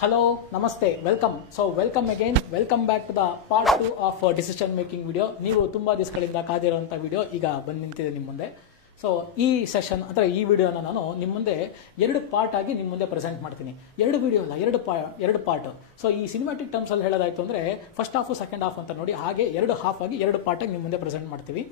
Hello, Namaste, welcome. So welcome again, welcome back to the part 2 of decision making video. ನೀವು ತುಂಬಾ ದಿವಸಗಳಿಂದ ಕಾದಿರುವಂತ video ಈಗ ಬಂದು ನಿಂತಿದೆ ನಿಮ್ಮ ಮುಂದೆ. ಸೊ ಈ ಸೆಷನ್ ಅಥವಾ ಈ ವಿಡಿಯೋನ ನಾನು ನಿಮ್ಮ ಮುಂದೆ ಎರಡು ಪಾರ್ಟ್ ಆಗಿ ನಿಮ್ಮ ಮುಂದೆ ಪ್ರೆಸೆಂಟ್ ಮಾಡ್ತೀನಿ. ಎರಡು ವಿಡಿಯೋ ಅಲ್ಲ, ಎರಡು ಪಾರ್ಟ್. ಸೊ ಈ ಸಿನಿಮ್ಯಾಟಿಕ್ ಟರ್ಮ್ಸ್ ಅಲ್ಲಿ ಹೇಳೋದಾಯ್ತು ಅಂದ್ರೆ ಫಸ್ಟ್ ಹಾಫ್ ಸೆಕೆಂಡ್ ಹಾಫ್ ಅಂತ ನೋಡಿ, ಹಾಗೆ ಎರಡು ಹಾಫ್ ಆಗಿ ಎರಡು ಪಾರ್ಟ್ ಆಗಿ ನಿಮ್ಮ ಮುಂದೆ ಪ್ರೆಸೆಂಟ್ ಮಾಡ್ತೀವಿ.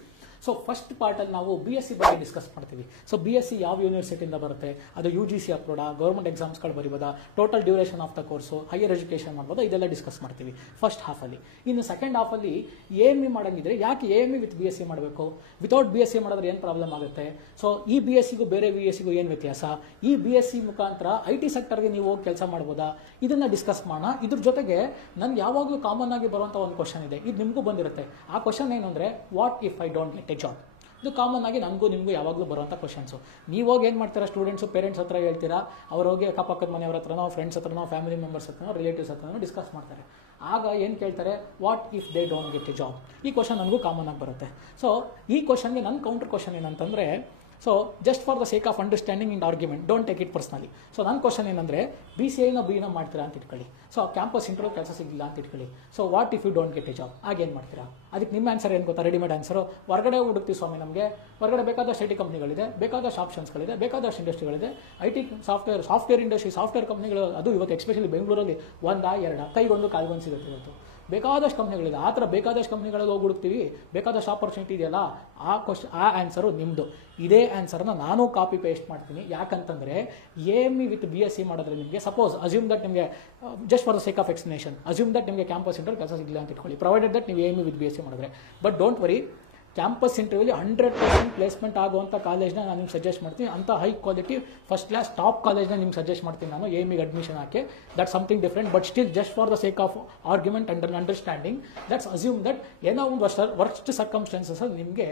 ಸೊ ಫಸ್ಟ್ ಪಾರ್ಟ್ ಅಲ್ಲಿ ನಾವು BSc ಬಗ್ಗೆ ಡಿಸ್ಕಸ್ ಮಾಡ್ತೀವಿ. ಸೊ BSc ಯಾವ ಯೂನಿವರ್ಸಿಟಿಯಿಂದ ಬರುತ್ತೆ, ಅದು UGC ಅಪ್ರೂವ್ಡ್, ಗೌರ್ಮೆಂಟ್ ಎಕ್ಸಾಮ್ಸ್ಗಳು ಬರೀಬೋದಾ, total duration of the course, higher education ಮಾಡ್ಬೋದಾ, ಇದೆಲ್ಲ ಡಿಸ್ಕಸ್ ಮಾಡ್ತೀವಿ ಫಸ್ಟ್ ಹಾಫ್ ಅಲ್ಲಿ. ಇನ್ನು ಸೆಕೆಂಡ್ ಹಾಫ್ ಅಲ್ಲಿ AME ಮಾಡಂಗಿದ್ರೆ ಯಾಕೆ AME ವಿತ್ BSc ಮಾಡಬೇಕು, ವಿತೌಟ್ BSc ಮಾಡಿದ್ರೆ ಏನು ಪ್ರಾಬ್ಲಮ್ ಆಗುತ್ತೆ, ಸೊ ಈ BScಗೂ ಬೇರೆ BScಗೂ ಏನು ವ್ಯತ್ಯಾಸ, ಈ BSc ಮುಖಾಂತರ IT ಸೆಕ್ಟರ್ಗೆ ನೀವು ಹೋಗಿ ಕೆಲಸ ಮಾಡ್ಬೋದಾ, ಇದನ್ನ ಡಿಸ್ಕಸ್ ಮಾಡೋಣ. ಇದ್ರ ಜೊತೆಗೆ ನನ್ಗೆ ಯಾವಾಗಲೂ ಕಾಮನ್ ಆಗಿ ಬರುವಂತ ಒಂದು ಕ್ವಶನ್ ಇದೆ, ಇದು ನಿಮಗೂ ಬಂದಿರುತ್ತೆ. ಆ ಕ್ವಶನ್ ಏನು ಅಂದ್ರೆ, what if I don't get a job. ಇದು ಕಾಮನ್ ಆಗಿ ನನಗೂ ನಿಮಗೂ ಯಾವಾಗಲೂ ಬರುವಂಥ ಕ್ವಶನ್ಸು. ನೀವು ಹೋಗಿ ಏನು ಮಾಡ್ತೀರಾ, ಸ್ಟೂಡೆಂಟ್ಸು ಪೇರೆಂಟ್ಸ್ ಹತ್ರ ಹೇಳ್ತೀರಾ, ಅವ್ರು ಹೋಗಿ ಅಕ್ಕಪಕ್ಕದ ಮನೆಯವ್ರ ಹತ್ರನೋ, ಫ್ರೆಂಡ್ಸ್ ಹತ್ರನೋ, ಫ್ಯಾಮಿಲಿ ಮೆಂಬರ್ಸ್ ಹತ್ರನೋ, ರಿಲೇಟಿವ್ಸ್ ಹತ್ರನೋ ಡಿಸ್ಕಸ್ ಮಾಡ್ತಾರೆ. ಆಗ ಏನು ಕೇಳ್ತಾರೆ, what if they don't get a job. ಈ ಕ್ವಶನ್ ನನಗೂ ಕಾಮನ್ ಆಗಿ ಬರುತ್ತೆ. ಸೊ ಈ ಕ್ವಶನ್ಗೆ ನನ್ನ ಕೌಂಟರ್ ಕ್ವಶನ್ ಏನಂತಂದರೆ, so just for the sake of understanding in argument, don't take it personally. So ನನ್ನ ಕ್ವಶನ್ ಏನಂದರೆ, BCIನ BEನ ಮಾಡ್ತೀರಾ ಅಂತ ಇಟ್ಕೊಳ್ಳಿ. ಸೊ ಕ್ಯಾಂಪಸ್ ಇಂಟರ್ವ್ಯೂ ಕೆಲಸ ಸಿಗಲಿಲ್ಲ ಅಂತ ಇಟ್ಕೊಳ್ಳಿ. So what if you don't get a job, ಆಗೇನು ಮಾಡ್ತೀರಾ? ಅದಕ್ಕೆ ನಿಮ್ಮ ಆನ್ಸರ್ ಏನು ಗೊತ್ತಾ, ರೆಡಿಮೇಡ್ ಆನ್ಸರು, ಹೊರಗಡೆ ಹುಡುಕ್ತೀವಿ ಸ್ವಾಮಿ, ನಮಗೆ ಹೊರಗಡೆ ಬೇಕಾದಷ್ಟು IT ಕಂಪ್ನಿಗಳಿದೆ, ಬೇಕಾದಷ್ಟು ಆಪ್ಷನ್ಸ್ಗಳಿದೆ, ಬೇಕಾದಷ್ಟು ಇಂಡಸ್ಟ್ರಿಗಳಿದೆ. IT ಸಾಫ್ಟ್ವೇರ್ ಇಂಡಸ್ಟ್ರಿ, ಸಾಫ್ಟ್ವೇರ್ ಕಂಪ್ನಿಗಳು, ಅದು ಇವತ್ತು ಎಸ್ಪೆಷಲಿ ಬೆಂಗಳೂರಲ್ಲಿ ಒಂದಾ ಎರಡಾ, ಕೈಗೊಂದು ಕಾಲ್ಗೊಂದು ಸಿಗುತ್ತೆ ಇವತ್ತು. ಬೇಕಾದಷ್ಟು ಕಂಪ್ನಿಗಳಿದೆ. ಆ ಥರ ಬೇಕಾದಷ್ಟು ಕಂಪ್ನಿಗಳಲ್ಲಿ ಹೋಗಿ ಹುಡುಕ್ತೀವಿ, ಬೇಕಾದಷ್ಟು ಆಪರ್ಚುನಿಟಿ ಇದೆಯಲ್ಲ, ಆ ಆನ್ಸರು ನಿಮ್ಮದು. ಇದೇ ಆನ್ಸರ್ನ ನಾನು ಕಾಪಿ ಪೇಸ್ಟ್ ಮಾಡ್ತೀನಿ. ಯಾಕಂತಂದರೆ AME ವಿತ್ BSc ಮಾಡಿದ್ರೆ ನಿಮಗೆ, ಸಪೋಸ್ ಅಸ್ಯೂಮ್ ದಟ್ ನಿಮಗೆ, just for the sake of explanation, assume that ನಿಮಗೆ ಕ್ಯಾಂಪಸ್ ಇಂಟರ್ವ್ಯೂ ಕೆಲಸ ಸಿಗಲಿಲ್ಲ ಅಂತ ಇಟ್ಕೊಳ್ಳಿ, ಪ್ರೊವೈಡೆಡ್ ದಟ್ ನೀವು AME ವಿತ್ BSc ಮಾಡಿದ್ರೆ. ಬಟ್ ಡೋಂಟ್ ವರಿ, ಕ್ಯಾಂಪಸ್ ಇಂಟರ್ವ್ಯೂಲಿ 100% ಪ್ಲೇಸ್ಮೆಂಟ್ ಆಗುವಂಥ ಕಾಲೇಜ್ನ ನಾನು ನಿಮ್ಗೆ ಸಜೆಸ್ಟ್ ಮಾಡ್ತೀನಿ. ಅಂಥ high quality first class top ಕಾಲೇಜ್ನ ನಿಮ್ಗೆ ಸಜೆಸ್ಟ್ ಮಾಡ್ತೀನಿ ನಾನು, AMEಗೆ ಅಡ್ಮಿಷನ್ ಹಾಕಿ. That something different. But still just for the sake of argument and understanding, that's assume that ಏನೋ ಒಂದು ವರ್ಸ್ಟ್ ಸರ್ಕಮ್ಸ್ಟೆನ್ಸಸ್ ಅಲ್ಲಿ ನಿಮಗೆ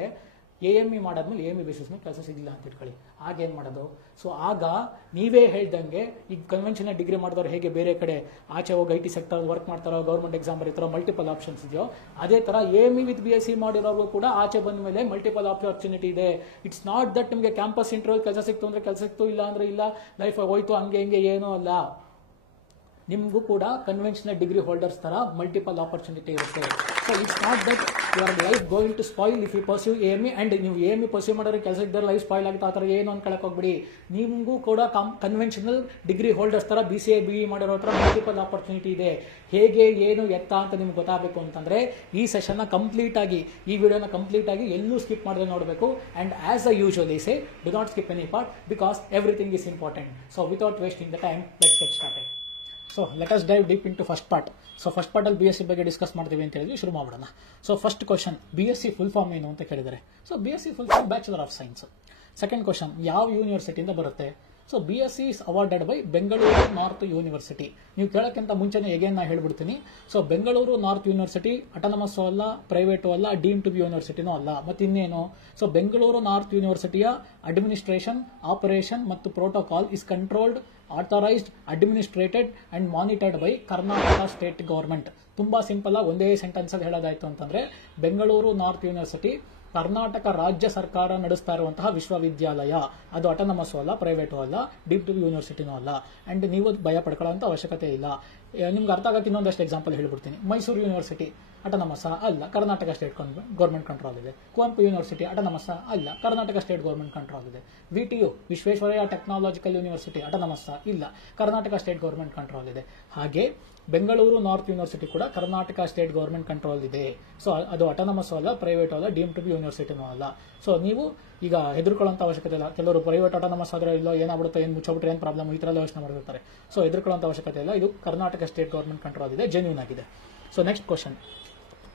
AME ಮಾಡಾದ್ಮೇಲೆ AME ಬೇಸಿಸ್ ಮೇಲೆ ಕೆಲಸ ಸಿಗಲಿಲ್ಲ ಅಂತ ಇಟ್ಕೊಳ್ಳಿ. ಆಗೇನು ಮಾಡೋದು? ಸೊ ಆಗ ನೀವೇ ಹೇಳ್ದಂಗೆ, ಈಗ ಕನ್ವೆನ್ಷನಲ್ ಡಿಗ್ರಿ ಮಾಡಿದವ್ರು ಹೇಗೆ ಬೇರೆ ಕಡೆ ಆಚೆ ಹೋಗಿ IT ಸೆಕ್ಟರ್ ವರ್ಕ್ ಮಾಡ್ತಾರೋ, ಗೌರ್ಮೆಂಟ್ ಎಕ್ಸಾಮ್ ಬರೀತಾರೋ, ಮಲ್ಟಿಪಲ್ ಆಪ್ಷನ್ಸ್ ಇದೆಯೋ, ಅದೇ ಥರ AME ವಿತ್ BSc ಮಾಡಿರೋರು ಕೂಡ ಆಚೆ ಬಂದ ಮೇಲೆ ಮಲ್ಟಿಪಲ್ ಆಪರ್ಚುನಿಟಿ ಇದೆ. ಇಟ್ಸ್ ನಾಟ್ ದಟ್ ನಿಮಗೆ ಕ್ಯಾಂಪಸ್ ಇಂಟರ್ವ್ಯೂ ಕೆಲಸ ಸಿಕ್ತು ಅಂದರೆ ಕೆಲಸ ಸಿಕ್ತು, ಇಲ್ಲ ಅಂದರೆ ಇಲ್ಲ, ಲೈಫ್ ಹೋಯ್ತು, ಹಂಗೆ ಹಿಂಗೆ ಏನೂ ಅಲ್ಲ. ನಿಮಗೂ ಕೂಡ ಕನ್ವೆನ್ಷನಲ್ ಡಿಗ್ರಿ ಹೋಲ್ಡರ್ಸ್ ಥರ ಮಲ್ಟಿಪಲ್ ಆಪರ್ಚುನಿಟಿ ಇರುತ್ತೆ. So it's not that your life going to spoil if you pursue AME. And ನೀವು AME ಪರ್ಸ್ಯೂ ಮಾಡಿದ್ರೆ ಕೆಲಸ ಇದ್ದರೆ ಲೈಫ್ ಸ್ಪಾಯಿಲ್ ಆಗುತ್ತೆ, ಆ ಥರ ಏನು ಅನ್ಕೊಳಕ್ಕೆ ಹೋಗ್ಬಿಡಿ. ನಿಮಗೂ ಕೂಡ ಕನ್ವೆನ್ಷನಲ್ ಡಿಗ್ರಿ ಹೋಲ್ಡರ್ಸ್ ಥರ BCI BE ಮಾಡಿರೋ ಥರ ಮಲ್ಟಿಪಲ್ ಆಪರ್ಚುನಿಟಿ ಇದೆ. ಹೇಗೆ ಏನು ಎತ್ತ ಅಂತ ನಿಮ್ಗೆ ಗೊತ್ತಾಗಬೇಕು ಅಂತಂದರೆ ಈ ಸೆಷನ್ನ ಕಂಪ್ಲೀಟಾಗಿ, ಈ ವಿಡಿಯೋನ ಕಂಪ್ಲೀಟಾಗಿ ಎಲ್ಲೂ ಸ್ಕಿಪ್ ಮಾಡದೆ ನೋಡಬೇಕು. And as I usually say, do not skip any part because everything is important. So without wasting the time, let's get started. So let us dive deep into first part. So first ಪಾರ್ಟಲ್ಲಿ BSc ಬಗ್ಗೆ discuss ಮಾಡ್ತೀವಿ ಅಂತ ಹೇಳಿದ್ವಿ, ಶುರು ಮಾಡೋಣ. So first question, BSc full form ಏನು ಅಂತ ಕೇಳಿದರೆ. So BSc full form bachelor of science. Second question, ಯಾವ ಯೂನಿವರ್ಸಿಟಿಯಿಂದ ಬರುತ್ತೆ? So BSc is awarded by Bengaluru north university. ನೀವು ಕೇಳೋಕ್ಕಿಂತ ಮುಂಚೆನೇ ಹೇಗೇನು ನಾನು ಹೇಳ್ಬಿಡ್ತೀನಿ. So Bengaluru north university autonomous ಅಲ್ಲ, ಪ್ರೈವೇಟು ಅಲ್ಲ, ಡೀಮ್ ಟು ಬಿ ಯೂನಿವರ್ಸಿಟಿನೂ ಅಲ್ಲ, ಮತ್ತು ಇನ್ನೇನು? ಸೊ ಬೆಂಗಳೂರು ನಾರ್ತ್ ಯೂನಿವರ್ಸಿಟಿಯ ಅಡ್ಮಿನಿಸ್ಟ್ರೇಷನ್, ಆಪರೇಷನ್ ಮತ್ತು protocol is controlled, authorized, administrated and monitored by Karnataka state government. ತುಂಬಾ ಸಿಂಪಲ್ ಆಗಿ ಒಂದೇ ಸೆಂಟೆನ್ಸ್ ಅಲ್ಲಿ ಹೇಳೋದಾಯ್ತು ಅಂತಂದ್ರೆ, ಬೆಂಗಳೂರು ನಾರ್ತ್ ಯೂನಿವರ್ಸಿಟಿ ಕರ್ನಾಟಕ ರಾಜ್ಯ ಸರ್ಕಾರ ನಡೆಸ್ತಾ ಇರುವಂತಹ ವಿಶ್ವವಿದ್ಯಾಲಯ. ಅದು ಅಟಾನಮಸ್ ಅಲ್ಲ, ಪ್ರೈವೇಟು ಅಲ್ಲ, ಡೀಪ್ ಟು ಯೂನಿವರ್ಸಿಟಿನೂ ಅಲ್ಲ. ಅಂಡ್ ನೀವು ಭಯ ಪಡ್ಕೊಳ್ಳೋಂಥ ಅವಶ್ಯಕತೆ ಇಲ್ಲ. ನಿಮ್ಗೆ ಅರ್ಥ ಆಗಕ್ಕೆ ಇನ್ನೊಂದಷ್ಟು ಎಕ್ಸಾಂಪಲ್ ಹೇಳ್ಬಿಡ್ತೀನಿ. ಮೈಸೂರು ಯೂನಿವರ್ಸಿಟಿ ಅಟಾನಮಸ್ ಅಲ್ಲ, ಕರ್ನಾಟಕ ಸ್ಟೇಟ್ ಗೌರ್ಮೆಂಟ್ ಕಂಟ್ರೋಲ್ ಇದೆ. ಕುವೆಂಪು ಯೂನಿವರ್ಸಿಟಿ ಅಟಾನಮಸ್ ಅಲ್ಲ, ಕರ್ನಾಟಕ ಸ್ಟೇಟ್ ಗೌರ್ಮೆಂಟ್ ಕಂಟ್ರೋಲ್ ಇದೆ. VTU Visvesvaraya technological university autonomous ಇಲ್ಲ, ಕರ್ನಾಟಕ ಸ್ಟೇಟ್ ಗೌರ್ಮೆಂಟ್ ಕಂಟ್ರೋಲ್ ಇದೆ. ಹಾಗೆ ಬೆಂಗಳೂರು ನಾರ್ತ್ ಯೂನಿವರ್ಸಿಟಿ ಕೂಡ ಕರ್ನಾಟಕ ಸ್ಟೇಟ್ ಗೌರ್ಮೆಂಟ್ ಕಂಟ್ರೋಲ್ ಇದೆ. ಸೊ ಅದು ಅಟಾನಮಸ್ ಅಲ್ಲ, ಪ್ರೈವೇಟ್ ಅಲ್ಲ, ಡೀಮ್ ಟು ಬಿ ಯೂನಿವರ್ಸಿಟಿನೂ ಅಲ್ಲ. ಸೊ ನೀವು ಈಗ ಹೆದರ್ಕೊಳ್ಳೋಂಥ ಅವಶ್ಯಕತೆ ಇಲ್ಲ. ಕೆಲವರು ಪ್ರೈವೇಟ್ ಅಟಾನಮಸ್ ಆದರೆ ಇಲ್ಲೋ ಏನಾಗ್ಬಿಡುತ್ತೆ, ಏನು ಮುಚ್ಚಬಿಟ್ರೆ ಏನು ಪ್ರಾಬ್ಲಮ್, ಈ ಥರ ಎಲ್ಲ ಯೋಚನೆ ಮಾಡಿರ್ತಾರೆ. ಸೊ ಹೆದರ್ಕೊಳ್ಳೋಂಥ ಅವಶ್ಯಕತೆ ಇಲ್ಲ. ಇದು ಕರ್ನಾಟಕ ಸ್ಟೇಟ್ ಗೌರ್ಮೆಂಟ್ ಕಂಟ್ರೋಲ್ ಇದೆ, ಜೆನ್ಯೂನ್ ಆಗಿದೆ. So next question,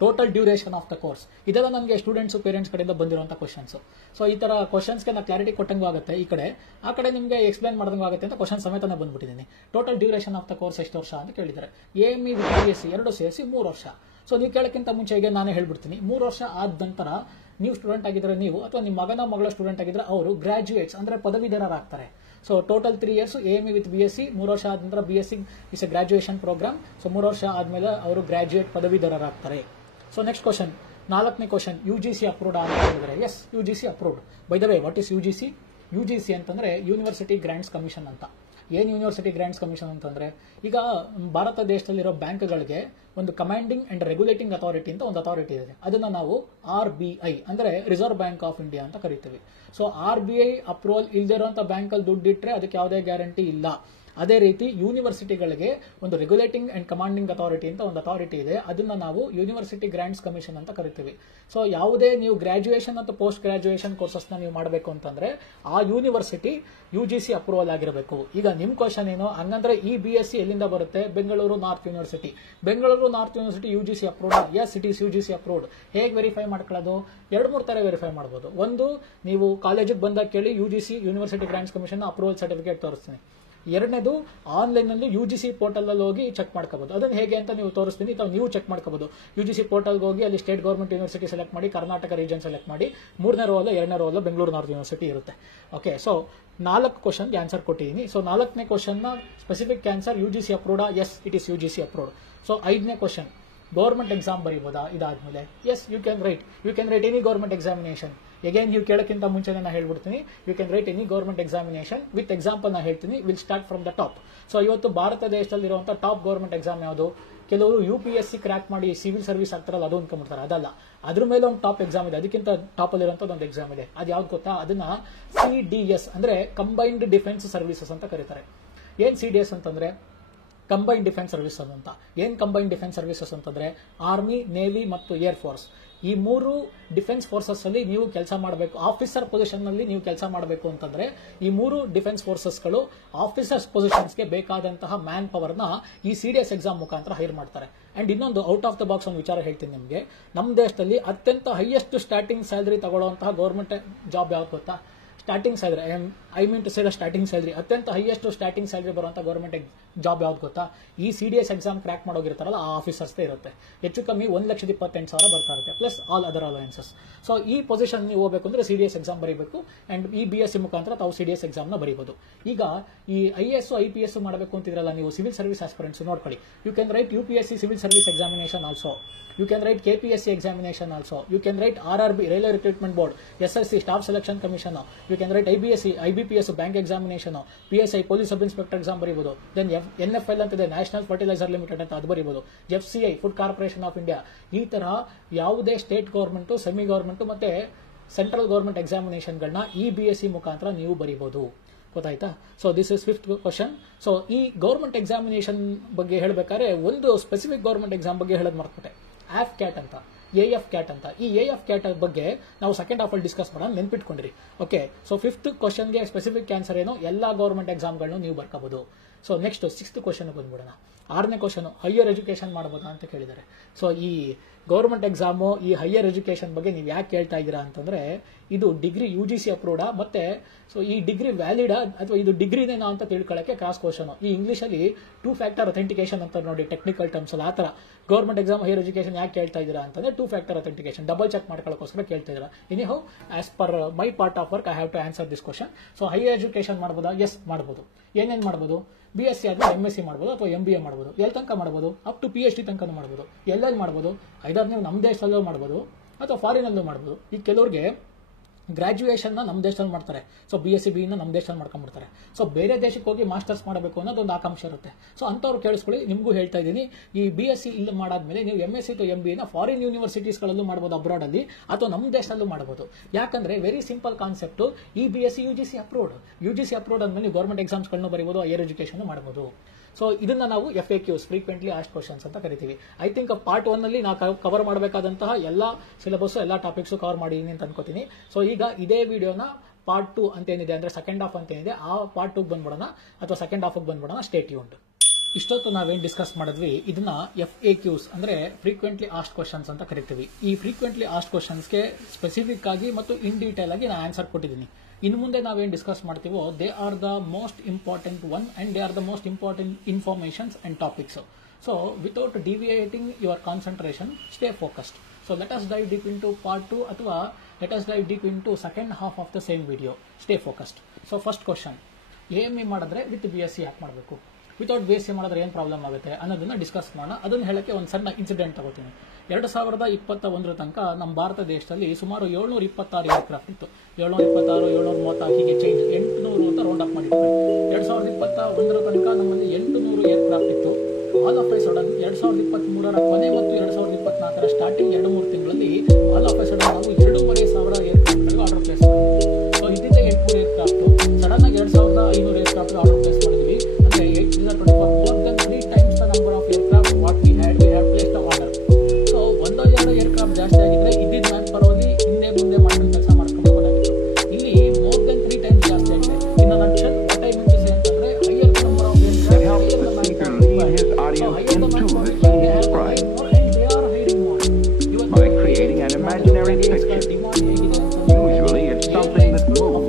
total duration of the course. ಇದೆಲ್ಲ ನನಗೆ ಸ್ಟೂಡೆಂಟ್ಸು ಪೇರೆಂಟ್ಸ್ ಕಡೆಯಿಂದ ಬಂದಿರುವಂಥ ಕ್ವಶನ್ಸ್. ಸೊ ಈ ಥರ ಕ್ವಶನ್ಸ್ಗೆ ನಾನು ಕ್ಲಾರಿಟಿ ಕೊಟ್ಟಂಗೂ ಆಗುತ್ತೆ, ಈ ಕಡೆ ಆ ಕಡೆ ನಿಮಗೆ ಎಕ್ಸ್ಪ್ಲೈನ್ ಮಾಡ್ದಂಗೂ ಆಗುತ್ತೆ ಅಂತ ಕ್ವಶನ್ ಸಮೇತನೇ ಬಂದ್ಬಿಟ್ಟಿದ್ದೀನಿ. Total duration of the course ಎಷ್ಟು ವರ್ಷ ಅಂತ ಕೇಳಿದ್ದಾರೆ. AME ವಿತ್ BSc ಎರಡು ಸೇರಿಸಿ 3 ವರ್ಷ. ಸೊ ನೀವು ಕೇಳೋಕ್ಕಿಂತ ಮುಂಚೆಗೆ ನಾನೇ ಹೇಳ್ಬಿಡ್ತೀನಿ, 3 ವರ್ಷ ಆದ ನಂತರ ನೀವು ಸ್ಟೂಡೆಂಟ್ ಆಗಿದ್ರೆ ನೀವು, ಅಥವಾ ನಿಮ್ಮ ಮಗಳ ಸ್ಟೂಡೆಂಟ್ ಆಗಿದ್ರೆ ಅವರು ಗ್ರಾಜ್ಯುಯೇಟ್ಸ್ ಅಂದರೆ ಪದವೀಧರರಾಗ್ತಾರೆ. So total 3 years AME with BSc, 3 ವರ್ಷ ಆದ ನಂತರ BSc is a graduation program. So 3 ವರ್ಷ ಆದಮೇಲೆ ಅವರು ಗ್ರಾಜ್ಯುಯೇಟ್ ಪದವೀಧರರಾಗ್ತಾರೆ. ಸೊ ನೆಕ್ಸ್ಟ್ ಕ್ವಶನ್, 4ನೇ ಕ್ವಶನ್, UGC ಅಪ್ರೂವ್ಡ್ ಅಂತ ಹೇಳಿದರೆ. Yes, UGC approved. By the way, what is UGC? UGC ಅಂತಂದ್ರೆ ಯೂನಿವರ್ಸಿಟಿ ಗ್ರಾಂಟ್ಸ್ ಕಮಿಷನ್ ಅಂತ. ಏನು ಯೂನಿವರ್ಸಿಟಿ ಗ್ರಾಂಟ್ಸ್ ಕಮಿಷನ್ ಅಂತಂದ್ರೆ, ಈಗ ಭಾರತ ದೇಶದಲ್ಲಿರೋ ಬ್ಯಾಂಕ್ಗಳಿಗೆ ಒಂದು ಕಮಾಂಡಿಂಗ್ ಅಂಡ್ ರೆಗ್ಯುಲೇಟಿಂಗ್ ಅಥಾರಿಟಿ ಅಂತ ಒಂದು ಅಥಾರಿಟಿ ಇದೆ. ಅದನ್ನ ನಾವು RBI ಅಂದ್ರೆ ರಿಸರ್ವ್ ಬ್ಯಾಂಕ್ ಆಫ್ ಇಂಡಿಯಾ ಅಂತ ಕರಿತೀವಿ. ಸೊ RBI ಅಪ್ರೂವಲ್ ಇಲ್ದಿರೋಂಥ ಬ್ಯಾಂಕಲ್ಲಿ ದುಡ್ಡಿಟ್ರೆ ಅದಕ್ಕೆ ಯಾವುದೇ ಗ್ಯಾರಂಟಿ ಇಲ್ಲ. ಅದೇ ರೀತಿ ಯೂನಿವರ್ಸಿಟಿಗಳಿಗೆ ಒಂದು ರೆಗ್ಯುಲೇಟಿಂಗ್ ಅಂಡ್ ಕಮಾಂಡಿಂಗ್ ಅಥಾರಿಟಿ ಅಂತ ಒಂದು ಅಥಾರಿಟಿ ಇದೆ. ಅದನ್ನ ನಾವು ಯೂನಿವರ್ಸಿಟಿ ಗ್ರಾಂಟ್ಸ್ ಕಮಿಷನ್ ಅಂತ ಕರಿತೀವಿ. ಸೊ ಯಾವುದೇ ನೀವು ಗ್ರಾಜುಯೇಷನ್ ಅಥವಾ ಪೋಸ್ಟ್ ಗ್ರಾಜುಯೇಷನ್ ಕೋರ್ಸಸ್ನ ನೀವು ಮಾಡಬೇಕು ಅಂತಂದ್ರೆ ಆ ಯೂನಿವರ್ಸಿಟಿ UGC ಅಪ್ರೂವಲ್ ಆಗಿರಬೇಕು. ಈಗ ನಿಮ್ ಕ್ವಶನ್ ಏನು ಹಂಗಂದ್ರೆ ಈ BSc ಎಲ್ಲಿಂದ ಬರುತ್ತೆ? Bengaluru north University. Bengaluru north University UGC approved? Yes, it is UGC approved. ಹೇಗೆ ವೆರಿಫೈ ಮಾಡ್ಕೊಳ್ಳೋದು? 2-3 ತರ ವೆರಿಫೈ ಮಾಡಬಹುದು. ಒಂದು, ನೀವು ಕಾಲೇಜಿಗೆ ಬಂದಾಗ ಕೇಳಿ UGC university grants commission approval certificate ತೋರಿಸ್ತೀನಿ. ಎರಡನೇದು, ಆನ್ಲೈನ್ ನಲ್ಲಿ UGC ಪೋರ್ಟಲ್ ಅಲ್ಲಿ ಹೋಗಿ ಚೆಕ್ ಮಾಡ್ಕೋಬಹುದು. ಅದನ್ನ ಹೇಗೆ ಅಂತ ನೀವು ತೋರಿಸ್ತೀನಿ, ನೀವು ಚೆಕ್ ಮಾಡ್ಕೋಬಹುದು. UGC ಪೋರ್ಟಲ್ಗೆ ಹೋಗಿ ಅಲ್ಲಿ ಸ್ಟೇಟ್ ಗೌರ್ಮೆಂಟ್ ಯೂನಿವರ್ಸಿಟಿ ಸೆಲೆಕ್ಟ್ ಮಾಡಿ, ಕರ್ನಾಟಕ ರೀಜನ್ ಸೆಲೆಕ್ಟ್ ಮಾಡಿ, 3ನೇ ರೋ ಅಲ್ಲ 2ನೇ ರೋ ಅಲ್ಲ ಬೆಂಗಳೂರು ನಾರ್ತ್ ಯೂನಿವರ್ಸಿಟಿ ಇರುತ್ತೆ. ಓಕೆ, ಸೊ 4 ಕ್ವಶನ್ಗೆ ಆನ್ಸರ್ ಕೊಟ್ಟಿದ್ದೀನಿ. ಸೊ 4ನೇ ಕ್ವಶನ್ ನ specific answer UGC approved? Yes, it is UGC approved. So 5ನೇ ಕ್ವಶನ್, ಗೌರ್ಮೆಂಟ್ ಎಕ್ಸಾಮ್ ಬರೀಬಹುದಾ ಇದಾದ್ಮೇಲೆ? Yes, you can write any government examination. Again ನೀವು ಕೇಳಕ್ಕಿಂತ ಮುಂಚೆನೇ ನಾ ಹೇಳ್ಬಿಡ್ತೀನಿ, you can write any government examination with example ನಾ ಹೇಳ್ತೀನಿ. Will start from the top. So ಇವತ್ತು ಭಾರತ ದೇಶದಲ್ಲಿರುವಂತಹ ಟಾಪ್ ಗೌರ್ಮೆಂಟ್ ಎಕ್ಸಾಮ್ ಯಾವುದು? ಕೆಲವರು UPSC ಕ್ರ್ಯಾಕ್ ಮಾಡಿ ಸಿವಿಲ್ ಸರ್ವಿಸ್ ಆಗ್ತಾರಲ್ಲ ಅದು ಅನ್ಕೊಂಡ್ಬಿಡ್ತಾರೆ. ಅದಲ್ಲ, ಅದ್ರ ಮೇಲೆ ಒಂದು ಟಾಪ್ ಎಕ್ಸಾಮ್ ಇದೆ, ಅದಕ್ಕಿಂತ ಟಾಪ್ ಅಲ್ಲಿರುವಂತದ್ದು ಒಂದು ಎಕ್ಸಾಮ್ ಇದೆ. ಅದು ಯಾವ್ದು ಗೊತ್ತಾ? ಅದನ್ನ CDS ಅಂದ್ರೆ ಕಂಬೈನ್ಡ್ ಡಿಫೆನ್ಸ್ ಸರ್ವಿಸಸ್ ಅಂತ ಕರೀತಾರೆ. ಏನ್ CDS ಅಂತಂದ್ರೆ ಕಂಬೈನ್ಡ್ ಡಿಫೆನ್ಸ್ ಸರ್ವಿಸಸ್ ಅಂತ. ಏನ್ ಕಂಬೈನ್ಡ್ ಡಿಫೆನ್ಸ್ ಸರ್ವಿಸಸ್ ಅಂತಂದ್ರೆ ಆರ್ಮಿ, ನೇವಿ ಮತ್ತು ಏರ್ ಫೋರ್ಸ್, ಈ 3 ಡಿಫೆನ್ಸ್ ಫೋರ್ಸಸ್ ಅಲ್ಲಿ ನೀವು ಕೆಲಸ ಮಾಡಬೇಕು. ಆಫೀಸರ್ ಪೊಸಿಷನ್ ನಲ್ಲಿ ನೀವು ಕೆಲಸ ಮಾಡಬೇಕು ಅಂತಂದ್ರೆ ಈ 3 ಡಿಫೆನ್ಸ್ ಫೋರ್ಸಸ್ ಗಳು ಆಫೀಸರ್ಸ್ ಪೊಸಿಷನ್ಸ್ಗೆ ಬೇಕಾದಂತಹ ಮ್ಯಾನ್ ಪವರ್ ನ ಈ CDS ಎಕ್ಸಾಮ್ ಮುಖಾಂತರ ಹೈರ್ ಮಾಡ್ತಾರೆ. ಅಂಡ್ ಇನ್ನೊಂದು ಔಟ್ ಆಫ್ ದ ಬಾಕ್ಸ್ ಒಂದು ವಿಚಾರ ಹೇಳ್ತೀನಿ ನಿಮಗೆ. ನಮ್ಮ ದೇಶದಲ್ಲಿ ಅತ್ಯಂತ ಹೈಯೆಸ್ಟ್ ಸ್ಟಾರ್ಟಿಂಗ್ ಸ್ಯಾಲರಿ ತಗೊಳ್ಳುವಂತಹ ಗೌರ್ಮೆಂಟ್ ಜಾಬ್ ಯಾವ್ದು ಗೊತ್ತಾ? Starting salary, I mean to say starting salary, ಅತ್ಯಂತ ಹೈಯೆಸ್ಟ್ ಸ್ಟಾರ್ಟಿಂಗ್ ಸ್ಯಾಲರಿ ಬರುವಂತಹ ಗೌರ್ಮೆಂಟ್ ಜಾಬ್ ಯಾವ್ದು ಗೊತ್ತಾ? ಈ CDS ಎಕ್ಸಾಮ್ ಕ್ರ್ಯಾಕ್ ಮಾಡೋಗಿರ್ತಾರಲ್ಲ ಆ ಆಫೀಸರ್ಸ್ ಇರುತ್ತೆ. ಹೆಚ್ಚು ಕಮ್ಮಿ 1,28,000 ಬರ್ತಾ ಇರುತ್ತೆ, plus all other allowances. So ಈ ಪೊಸಿಷನ್ ನೀವು ಹೋಗಬೇಕು ಅಂದ್ರೆ CDS ಎಕ್ಸಾಮ್ ಬರೀಬೇಕು. ಅಂಡ್ ಈ BSc ಮುಖಾಂತರ ತಾವು CDS ಎಕ್ಸಾಮ್ ನ ಬರೀಬಹುದು. ಈಗ ಈ IAS IPS ಮಾಡಬೇಕು ಅಂತಿದ್ರಲ್ಲ ನೀವು, ಸಿವಿಲ್ ಸರ್ವಿಸ್ ಆಸ್ಪಿರೆಂಟ್ಸ್ ನೋಡ್ಕೊಳ್ಳಿ. You can write UPSC civil service examination also. You can write KPSC examination also. You can write RRB, Railway Recruitment Board, SSC, Staff Selection Commission. You can write IBPS, Bank Examination, PSI, Police Sub Inspector exam ಬರೀಬಹುದು. Then NFL ಅಂತಿದೆ, National Fertilizer Limited ಅಂತ ಅದು ಬರೀಬಹುದು. FCI, Food Corporation of India. ಈ ತರ ಯಾವುದೇ state government, semi government ಮತ್ತೆ central government ಎಕ್ಸಾಮಿನೇಷನ್ಗಳನ್ನ ಈ BSc ಮುಖಾಂತರ ನೀವು ಬರೀಬಹುದು. ಗೊತ್ತಾಯ್ತಾ? So this is 5th question. So ಈ ಗವರ್ಮೆಂಟ್ ಎಕ್ಸಾಮಿನೇಷನ್ ಬಗ್ಗೆ ಹೇಳಬೇಕಾದ್ರೆ ಒಂದು ಸ್ಪೆಸಿಫಿಕ್ ಗವರ್ಮೆಂಟ್ ಎಕ್ಸಾಮ್ ಬಗ್ಗೆ ಹೇಳೋದು ಮರ್ತ್ಬಿಟ್ಟೆ. AFCAT ಅಂತ, AFCAT ಅಂತ. ಈ AFCAT ಬಗ್ಗೆ ನಾವು ಸೆಕೆಂಡ್ ಹಾಫ್ ಅಲ್ಲಿ ಡಿಸ್ಕಸ್ ಮಾಡೋಣ, ನೆನ್ಪಿಟ್ಕೊಂಡಿರಿ. ಓಕೆ, ಸೊ 5th ಕ್ವಶನ್ಗೆ ಸ್ಪೆಸಿಫಿಕ್ ಆನ್ಸರ್ ಏನು? ಎಲ್ಲಾ ಗವರ್ಮೆಂಟ್ ಎಕ್ಸಾಮ್ಗಳನ್ನು ನೀವು ಬರ್ಕೋಬಹುದು. ಸೊ ನೆಕ್ಸ್ಟ್ 6th ಕ್ವಶನ್ ಬಂದ್ಬಿಡೋಣ. 6ನೇ ಕ್ವಶನ್, ಹೈಯರ್ ಎಜುಕೇಶನ್ ಮಾಡಬಹುದಾ ಅಂತ ಕೇಳಿದ್ದಾರೆ. ಸೊ ಈ ಗವರ್ಮೆಂಟ್ ಎಕ್ಸಾಮು, ಈ ಹೈಯರ್ ಎಜುಕೇಶನ್ ಬಗ್ಗೆ ನೀವು ಯಾಕೆ ಕೇಳ್ತಾ ಇದ್ದೀರಾ ಅಂತಂದ್ರೆ, ಇದು ಡಿಗ್ರಿ UGC ಅಪ್ರೂವ್ಡ್ ಮತ್ತೆ ಸೊ ಈ ಡಿಗ್ರಿ ವ್ಯಾಲಿಡಾ ಅಥವಾ ಇದು ಡಿಗ್ರಿನೇನಾ ಅಂತ ತಿಳ್ಕೊಳ್ಳೋಕೆ ಕ್ರಾಸ್ ಕ್ವಶನ್. ಈ ಇಂಗ್ಲಿಷ್ ಅಲ್ಲಿ 2 ಫ್ಯಾಕ್ಟರ್ ಅಥೆಂಟಿಕೇಶನ್ ಅಂತ ನೋಡಿ, ಟೆಕ್ನಿಕಲ್ ಟರ್ಮ್ಸ್ ಅಲ್ಲಿ. ಆತರ ಗವರ್ಮೆಂಟ್ ಎಕ್ಸಾಮ್ ಹೈಯರ್ ಎಜುಕೇಶನ್ ಯಾಕೆ ಕೇಳ್ತಾ ಇದ್ದೀರಾ ಅಂತಂದ್ರೆ 2 ಫ್ಯಾಕ್ಟರ್ ಅಥೆಂಟಿಕೇಶನ್ ಡಬಲ್ ಚೆಕ್ ಮಾಡ್ಕೊಳ್ಳೋಕೋಸ್ಕರ ಕೇಳ್ತಾ ಇದ್ದೀರಾ. Anyhow, as per my part of work I have to answer this question. So higher education ಮಾಡಬಹುದಾ? ಎಸ್, ಮಾಡಬಹುದು. ಏನೇನ್ ಮಾಡಬಹುದು? BSc ಆದ್ಮೇಲೆ MSc ಮಾಡಬಹುದು ಅಥವಾ MBA ಮಾಡಬಹುದು. ಎಲ್ಲಿ ತನಕ ಮಾಡಬಹುದು? ಅಪ್ ಟು PhD ತನಕ ಮಾಡಬಹುದು. ಎಲ್ಲೆಲ್ಲಿ ಮಾಡಬಹುದು? ಐದಾರು ನೀವು ನಮ್ಮ ದೇಶದಲ್ಲೂ ಮಾಡಬಹುದು ಅಥವಾ ಫಾರಿನ್ ಅಲ್ಲೂ ಮಾಡಬಹುದು. ಈಗ ಕೆಲವರಿಗೆ ಗ್ರಾಜುಯೇಷನ್ ನಮ್ಮ ದೇಶದಲ್ಲಿ ಮಾಡ್ತಾರೆ. ಸೊ BSc BE ನಮ್ಮ ದೇಶದಲ್ಲಿ ಮಾಡ್ಕೊಂಡ್ಬಿಡ್ತಾರೆ. ಸೊ ಬೇರೆ ದೇಶಕ್ಕೆ ಹೋಗಿ ಮಾಸ್ಟರ್ಸ್ ಮಾಡಬೇಕು ಅನ್ನೋದು ಒಂದು ಆಕಾಂಕ್ಷೆ ಇರುತ್ತೆ. ಸೊ ಅಂತವ್ರು ಕೇಳಿಸ್ಕೊಳ್ಳಿ, ನಿಮಗೂ ಹೇಳ್ತಾ ಇದ್ದೀನಿ, ಈ BSc ಇಲ್ಲಿ ಮಾಡಾದ್ಮೇಲೆ ನೀವು MSc ಅಥವಾ MBA ನ ಫಾರಿನ್ ಯೂನಿವರ್ಸಿಟೀಸ್ ಗಳಲ್ಲೂ ಮಾಡಬಹುದು, ಅಬ್ರಾಡ್ ಅಲ್ಲಿ, ಅಥವಾ ನಮ್ಮ ದೇಶದಲ್ಲೂ ಮಾಡಬಹುದು. ಯಾಕಂದ್ರೆ ವೆರಿ ಸಿಂಪಲ್ ಕಾನ್ಸೆಪ್ಟ್. ಈ BSc UGC ಅಪ್ರೂವ್ಡ್ ಅಂದ್ಮೇಲೆ ನೀವು ಗವರ್ಮೆಂಟ್ ಎಕ್ಸಾಮ್ಸ್ ಗಳನ್ನು ಬರೀಬಹುದು, ಹೈಯರ್ ಎಜುಕೇಶನ್ ಮಾಡಬಹುದು. ಸೊ ಇದನ್ನ ನಾವು FAQs, ಫ್ರೀಕ್ವೆಂಟ್ಲಿ ಆಸ್ಕ್ಡ್ ಕ್ವಶನ್ಸ್ ಅಂತ ಕರಿತೀವಿ. ಐ ಥಿಂಕ್ ಪಾರ್ಟ್ 1 ಅಲ್ಲಿ ನಾವು ಕವರ್ ಮಾಡಬೇಕಾದಂತಹ ಎಲ್ಲಾ ಸಿಲೆಬಸ್, ಎಲ್ಲಾ ಟಾಪಿಕ್ಸ್ ಕವರ್ ಮಾಡಿದೀನಿ ಅಂತ ಅನ್ಕೋತೀನಿ. ಸೊ ಈಗ ಇದೇ ವಿಡಿಯೋನ ಪಾರ್ಟ್ 2 ಅಂತ ಏನಿದೆ ಅಂದ್ರೆ ಸೆಕೆಂಡ್ ಹಾಫ್ ಅಂತ ಏನಿದೆ, ಆ ಪಾರ್ಟ್ 2 ಬಂದ್ಬಿಡೋಣ ಅಥವಾ ಸೆಕೆಂಡ್ ಹಾಫ್ ಬಂದ್ಬಿಡೋಣ. Stay tuned. ಇಷ್ಟೊತ್ತು ನಾವೇನ್ ಡಿಸ್ಕಸ್ ಮಾಡಿದ್ವಿ, ಇದನ್ನ FAQs ಅಂದ್ರೆ ಫ್ರೀಕ್ವೆಂಟ್ಲಿ ಆಸ್ಕ್ಡ್ ಕ್ವಶನ್ಸ್ ಅಂತ ಕರಿತೀವಿ. ಈ ಫ್ರೀಕ್ವೆಂಟ್ಲಿ ಆಸ್ಕ್ಡ್ ಕ್ವಶನ್ಸ್ಗೆ ಸ್ಪೆಸಿಫಿಕ್ ಆಗಿ ಮತ್ತು ಇನ್ ಡೀಟೇಲ್ ಆಗಿ ನಾನು ಆನ್ಸರ್ ಕೊಟ್ಟಿದ್ದೀನಿ. ಇನ್ನು ಮುಂದೆ ನಾವೇನು ಡಿಸ್ಕಸ್ ಮಾಡ್ತೀವೋ, they are the most important one and they are the most important informations and topics. So without deviating your concentration, stay focused. So let us dive deep into part 2 ಅಥವಾ let us dive deep into second half of the same video. Stay focused. So first question, AME ಮಾಡಿದ್ರೆ with BSc ಯಾಕೆ ಮಾಡಬೇಕು? Without BSc ಮಾಡಿದ್ರೆ ಏನು problem ಆಗುತ್ತೆ ಅನ್ನೋದನ್ನ discuss ಮಾಡೋಣ. ಅದನ್ನ ಹೇಳಕ್ಕೆ ಒಂದು ಸಣ್ಣ ಇನ್ಸಿಡೆಂಟ್ ತಗೋತೀನಿ. 2021 ತನಕ ನಮ್ಮ ಭಾರತ ದೇಶದಲ್ಲಿ ಸುಮಾರು 726 ಏರ್ಕ್ರಾಫ್ಟ್ ಇತ್ತು. 726, 730 ಹೀಗೆ ಚೇಂಜ್ 800 ಅಂತ ರೌಂಡ್ ಅಪ್ ಮಾಡಿದ್ದಾರೆ. 2021 ತನಕ ನಮ್ಮಲ್ಲಿ 800 ಏರ್ಕ್ರಾಫ್ಟ್ ಇತ್ತು. ಆಲ್ ಆಫ್ ಎ ಸಡನ್ 2023 ಕೊನೆ ಮತ್ತು 2024 ಸ್ಟಾರ್ಟಿಂಗ್ 2-3 ತಿಂಗಳಲ್ಲಿ ಆಲ್ ಆಫ್ ಎ ಸಡನ್ ನಾವು 2,500 ಏರ್ಕ್ರಾಫ್ಟ್ ಆರ್ಡರ್ ಪ್ಲೇಸ್ ಮಾಡಿದ್ವಿ. ಸೊ ಇದರಿಂದ 800 ಏರ್ಕ್ರಾಫ್ಟ್ ಸಡನ್ ಆಗಿ 2,500 ಏರ್ಕ್ರಾಫ್ಟ್ ಆರ್ಡರ್ ಪ್ಲೇಸ್ ಮಾಡಿದ್ವಿ. ಅಂದ್ರೆ 824 more than 3 times the number of aircraft what we have placed the order. So 1-2 aircraft ಜಾಸ್ತಿ ಆಗಿದ್ರೆ ಇದ್ದಿದ್ದ ಮ್ಯಾನ್ ಪರವಾಗಿ ಹಿಂದೆ ಮುಂದೆ ಮಾಡ್ಕೊಂಡು ಕೆಲಸ ಮಾಡ್ಕೊಂಡು ಹೋಗೋದಾಗಿತ್ತು. ಇಲ್ಲಿ ಮೋರ್ ದೆನ್ 3 ಟೈಮ್ಸ್ ಜಾಸ್ತಿ ಆಗಿದೆ. ಇನ್ನು ನಕ್ಷಲ್ what I mean to say ಅಂತಂದ್ರೆ higher number of aircraft, higher the man power, by creating an imaginary picture. Usually it's something that moves.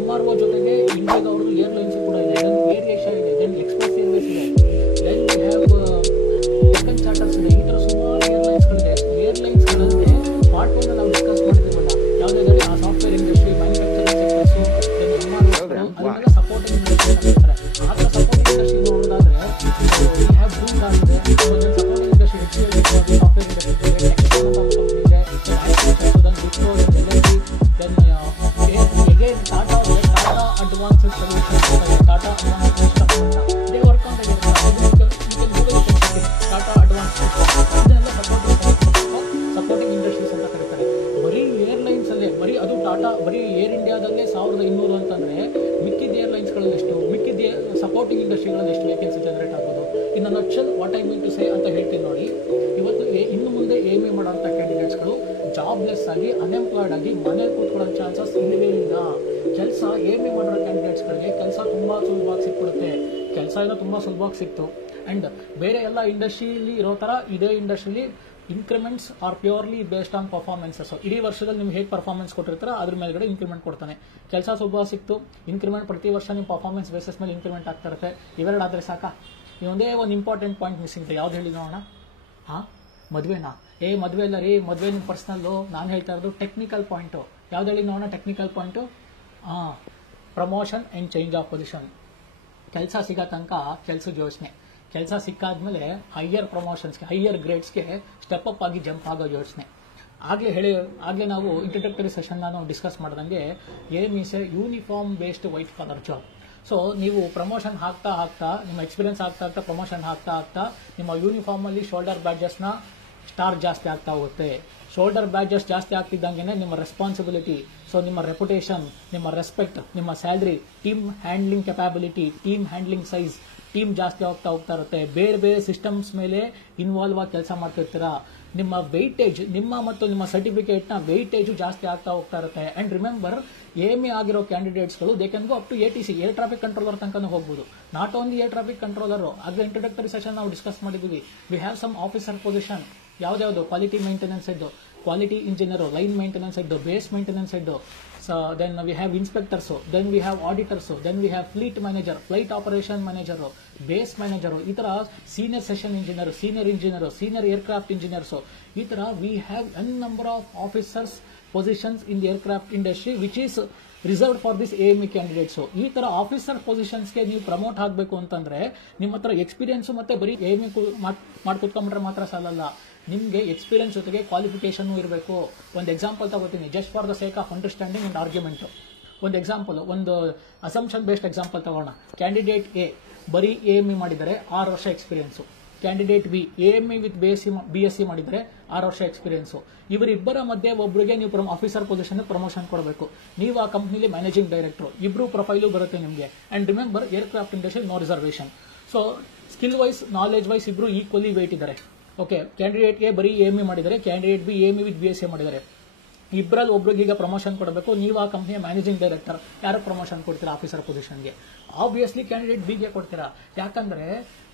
MRO ಜೊತೆಗೆ ಇಂಡಿಯಾದ ಅವ್ರದ್ದು ಏರ್ಲೈನ್ಸ್ ಕೂಡ ಇದೆ. ದೆನ್ ಏರ್ ಏಷ್ಯಾ ಇದೆ, ದೆನ್ ಎಕ್ಸ್ಪ್ರೆಸ್ ಏರ್ವೇಸ್ ಇದೆ, then we have Deccan Charters ಇದೆ. ಈ ಥರ ಸುಮಾರು ಏರ್ಲೈನ್ಸ್ಗಳಿದೆ. ಏರ್ಲೈನ್ಸ್ಗಳಲ್ಲಿ ಪಾರ್ಟ್ ಒನ್ ನಾವು ಡಿಸ್ಕಸ್ ಮಾಡಿದ್ದೀವಲ್ಲ, ಯಾವುದಾದ್ರೆ ಆ software industry, manufacturing sectors, then MRO ಅದನ್ನೆಲ್ಲ ಸಪೋರ್ಟಿಂಗ್ ಇಂಡಸ್ಟ್ರಿ ಅಂತ ಹೇಳ್ತಾರೆ. ಆ ಥರ ಸಪೋರ್ಟಿಂಗ್ ಇಂಡಸ್ಟ್ರಿ ನೋಡೋದಾದ್ರೆ ವಿ ಹ್ಯಾವ್ ಬ್ಲೂಮ್ ಡಾರ್ಟ್ ಇದೆ, then supporting industry HCL software industry ಇದೆ, ಟೆಕ್ನಾಲಜಿ ಕಂಪನಿ ಇದೆ, ದೆನ್ ವಿಪ್ರೋ ಇದೆ, then again Tata Advanced Solutions, Tata Advanced Stuff, they work on the aircraft. You can Google it, Tata Advanced ಇದೆಲ್ಲ supporting industries ಅಂತ ಕರೀತಾರೆ. ಬರೀ airlines ಅಲ್ಲೇ ಬರೀ ಅದು ಟಾಟಾ ಬರೀ ಏರ್ ಇಂಡಿಯಾದಲ್ಲೇ 1200 ಅಂತಂದ್ರೆ ಮಿಕ್ಕಿದ ಏರ್ಲೈನ್ಸ್ಗಳಲ್ಲಿ ಎಷ್ಟು, ಮಿಕ್ಕಿದ ಸಪೋರ್ಟಿಂಗ್ ಇಂಡಸ್ಟ್ರಿಗಳಲ್ಲಿ ಎಷ್ಟು ವೇಕೆನ್ಸಿ ಜನರೇಟ್ ಆಗೋದು. ಇನ್ನು ನಕ್ಷಲ್ what I mean to say ಅಂತ ಹೇಳ್ತೀನಿ ನೋಡಿ. ಇವತ್ತು ಇನ್ನು ಮುಂದೆ ಏಮಿ ಮಾಡೋಂಥ ಕ್ಯಾಂಡಿಡೇಟ್ಸ್ಗಳು ಜಾಬ್ಲೆಸ್ ಆಗಿ ಅನ್ಎಂಪ್ಲಾಯ್ಡ್ ಆಗಿ ಮನೇಲಿ ಕೂತ್ಕೊಳ್ಳೋ ಚಾನ್ಸಸ್ ಇಲ್ಲವೇ ಇಲ್ಲ. ಕೆಲಸ ಏಮಿ ಮಾಡಿರೋ ಕ್ಯಾಂಡಿಡೇಟ್ಸ್ಗಳಿಗೆ ಕೆಲಸ ತುಂಬ ಸುಲಭವಾಗಿ ಸಿಕ್ಬಿಡುತ್ತೆ. ಕೆಲಸ ಏನೋ ತುಂಬ ಸುಲಭವಾಗಿ ಸಿಕ್ತು. ಆ್ಯಂಡ್ ಬೇರೆ ಎಲ್ಲ ಇಂಡಸ್ಟ್ರಿಯಲ್ಲಿ ಇರೋ ಥರ ಇದೇ ಇಂಡಸ್ಟ್ರಿಲಿ increments are purely based on performances. ಇಡೀ ವರ್ಷದಲ್ಲಿ ನಿಮ್ಗೆ ಹೇಗೆ ಪರ್ಫಾರ್ಮೆನ್ಸ್ ಕೊಟ್ಟಿರ್ತಾರೋ ಅದ್ರ ಮೇಲ್ಗಡೆ ಇನ್ಕ್ರಿಮೆಂಟ್ ಕೊಡ್ತಾನೆ. ಕೆಲಸ ಸುಲಭವಾಗಿ ಸಿಕ್ತು, ಇನ್ಕ್ರಿಮೆಂಟ್ ಪ್ರತಿ ವರ್ಷ ನಿಮ್ಮ ಪರ್ಫಾರ್ಮೆನ್ಸ್ ಬೇಸಿಸ್ ಮೇಲೆ ಇನ್ಕ್ರಿಮೆಂಟ್ ಆಗ್ತಾ ಇರುತ್ತೆ. ಇವೆರಡಾದರೆ ಸಾಕಾ? ಒಂದೇ ಒಂದು ಇಂಪಾರ್ಟೆಂಟ್ ಪಾಯಿಂಟ್ ಮಿಸ್ಸಿಂಗ್ ಇದೆ. ಯಾವ್ದು ಹೇಳಿ ನೋಡೋಣ? ಹಾಂ, ಮದುವೆನಾ? ಮದುವೆ ಇಲ್ಲ ರೀ, ಮದುವೆ ನಿಮ್ಮ ಪರ್ಸ್ನಲ್ಲು. ನಾನು ಹೇಳ್ತಾ ಇರೋದು ಟೆಕ್ನಿಕಲ್ ಪಾಯಿಂಟು. ಯಾವ್ದು ಹೇಳಿ ನೋಡೋಣ technical point? Promotion and change of position. ಕೆಲಸ ಸಿಗೋ ತನಕ ಕೆಲಸದ ಯೋಚನೆ, ಕೆಲಸ ಸಿಕ್ಕಾದ್ಮೇಲೆ ಹೈಯರ್ ಪ್ರಮೋಷನ್ಸ್ಗೆ, ಹೈಯರ್ ಗ್ರೇಡ್ಸ್ಗೆ ಸ್ಟೆಪ್ ಅಪ್ ಆಗಿ ಜಂಪ್ ಆಗೋ ಯೋಚನೆ. ಆಗಲೇ ನಾವು ಇಂಟ್ರಡಕ್ಟರಿ ಸೆಷನ್ ನಾವು ಡಿಸ್ಕಸ್ ಮಾಡ್ದಂಗೆ aim is a uniform based white collar job. So ನೀವು ಪ್ರಮೋಷನ್ ಆಗ್ತಾ ನಿಮ್ಮ ಎಕ್ಸ್ಪೀರಿಯನ್ಸ್ ಆಗ್ತಾ ಪ್ರಮೋಷನ್ ಆಗ್ತಾ ನಿಮ್ಮ ಯೂನಿಫಾರ್ಮಲ್ಲಿ ಶೋಲ್ಡರ್ ಬ್ಯಾಡ್ಜಸ್ನ ಸ್ಟಾರ್ ಜಾಸ್ತಿ ಆಗ್ತಾ ಹೋಗುತ್ತೆ. ಶೋಲ್ಡರ್ ಬ್ಯಾಡ್ಜಸ್ ಜಾಸ್ತಿ ಆಗ್ತಿದ್ದಂಗೆ ನಿಮ್ಮ ರೆಸ್ಪಾನ್ಸಿಬಿಲಿಟಿ, ಸೊ ನಿಮ್ಮ ರೆಪ್ಯುಟೇಷನ್, ನಿಮ್ಮ ರೆಸ್ಪೆಕ್ಟ್, ನಿಮ್ಮ salary, team handling capability, team handling size, team ಜಾಸ್ತಿ ಹೋಗ್ತಾ ಇರುತ್ತೆ. ಬೇರೆ ಬೇರೆ ಸಿಸ್ಟಮ್ಸ್ ಮೇಲೆ ಇನ್ವಾಲ್ವ್ ಆಗಿ ಕೆಲಸ ಮಾಡ್ತಿರ್ತೀರಾ. ನಿಮ್ಮ ವೆಯ್ಟೇಜ್, ನಿಮ್ಮ ಮತ್ತು ನಿಮ್ಮ ಸರ್ಟಿಫಿಕೇಟ್ನ ವೆಯ್ಟೇಜು ಜಾಸ್ತಿ ಆಗ್ತಾ ಹೋಗ್ತಾ ಇರುತ್ತೆ. ಆ್ಯಂಡ್ ರಿಮೆಂಬರ್, ಏಮಿ ಆಗಿರೋ ಕ್ಯಾಂಡಿಡೇಟ್ಸ್ಗಳು they can go up to ATC, air traffic controller ತನಕ ಹೋಗ್ಬೋದು. Not only air traffic controller. ಆಗಲೇ ಇಂಟ್ರಡಕ್ಟರಿ ಸೆಷನ್ ನಾವು ಡಿಸ್ಕಸ್ ಮಾಡಿದ್ದೀವಿ. We have some officer position. ಯಾವ್ದು quality maintenance head, quality engineer, line maintenance head, base maintenance head, then we have inspectors, then we have auditors, then we have fleet manager, flight operation manager, base manager, ಈ ತರ senior session engineer, senior aircraft engineers. ಈ ತರ we have n number of officers positions in the aircraft industry which is reserved for this AME candidates. ಈ ತರ officer ಪೊಸಿಷನ್ಸ್ಗೆ ನೀವು promote ಆಗಬೇಕು ಅಂತಂದ್ರೆ ನಿಮ್ಮ ಹತ್ರ ಎಕ್ಸ್ಪೀರಿಯನ್ಸ್ ಮತ್ತೆ ಬರೀ AME ಮಾಡಿ ಕೂತ್ಕೊಂಡ್ರೆ ಮಾತ್ರ ಸಾಲಲ್ಲ. ನಿಮಗೆ ಎಕ್ಸ್ಪೀರಿಯನ್ಸ್ ಜೊತೆಗೆ ಕ್ವಾಲಿಫಿಕೇಶನ್ ಇರಬೇಕು. ಒಂದು ಎಕ್ಸಾಂಪಲ್ ತಗೋತೀನಿ, just for the sake of understanding and argument. ಒಂದು ಎಕ್ಸಾಂಪಲ್, ಒಂದು ಅಸಂಪ್ಷನ್ ಬೇಸ್ಡ್ ಎಕ್ಸಾಂಪಲ್ ತಗೋಣ. ಕ್ಯಾಂಡಿಡೇಟ್ ಎ ಬರೀ AME ಮಾಡಿದರೆ 6 ವರ್ಷ experience. Candidate B AME with BSc ಮಾಡಿದರೆ 6 ವರ್ಷ ಎಕ್ಸ್ಪೀರಿಯನ್ಸು. ಇವರಿಬ್ಬರ ಮಧ್ಯೆ ಒಬ್ಬರಿಗೆ ನೀವು ಆಫೀಸರ್ ಪೊಸಿಷನ್ ಪ್ರಮೋಷನ್ ಕೊಡಬೇಕು. ನೀವು ಆ ಕಂಪ್ನಿಲಿ ಮ್ಯಾನೇಜಿಂಗ್ ಡೈರೆಕ್ಟರ್, ಇಬ್ರು ಪ್ರೊಫೈಲು ಬರುತ್ತೆ ನಿಮಗೆ. And remember, aircraft industry no reservation. So skill wise, knowledge wise ಇಬ್ರು ಈಕ್ವಲಿ ವೇಟ್ ಇದ್ದಾರೆ. ಓಕೆ, ಕ್ಯಾಂಡಿಡೇಟ್ ಎ ಬರೀ AME ಮಾಡಿದರೆ, candidate B AME with BSc ಮಾಡಿದ್ದಾರೆ. ಇಬ್ಬರಲ್ಲಿ ಒಬ್ರಿಗೆ ಈಗ ಪ್ರಮೋಷನ್ ಕೊಡಬೇಕು, ನೀವು ಆ ಕಂಪ್ನಿಯ ಮ್ಯಾನೇಜಿಂಗ್ ಡೈರೆಕ್ಟರ್, ಯಾರು ಪ್ರಮೋಷನ್ ಕೊಡ್ತೀರಾ ಆಫೀಸರ್ ಪೊಸಿಷನ್ಗೆ? ಆಬ್ವಿಯಸ್ಲಿ ಕ್ಯಾಂಡಿಡೇಟ್ ಬಿಗೆ ಕೊಡ್ತೀರಾ. ಯಾಕಂದ್ರೆ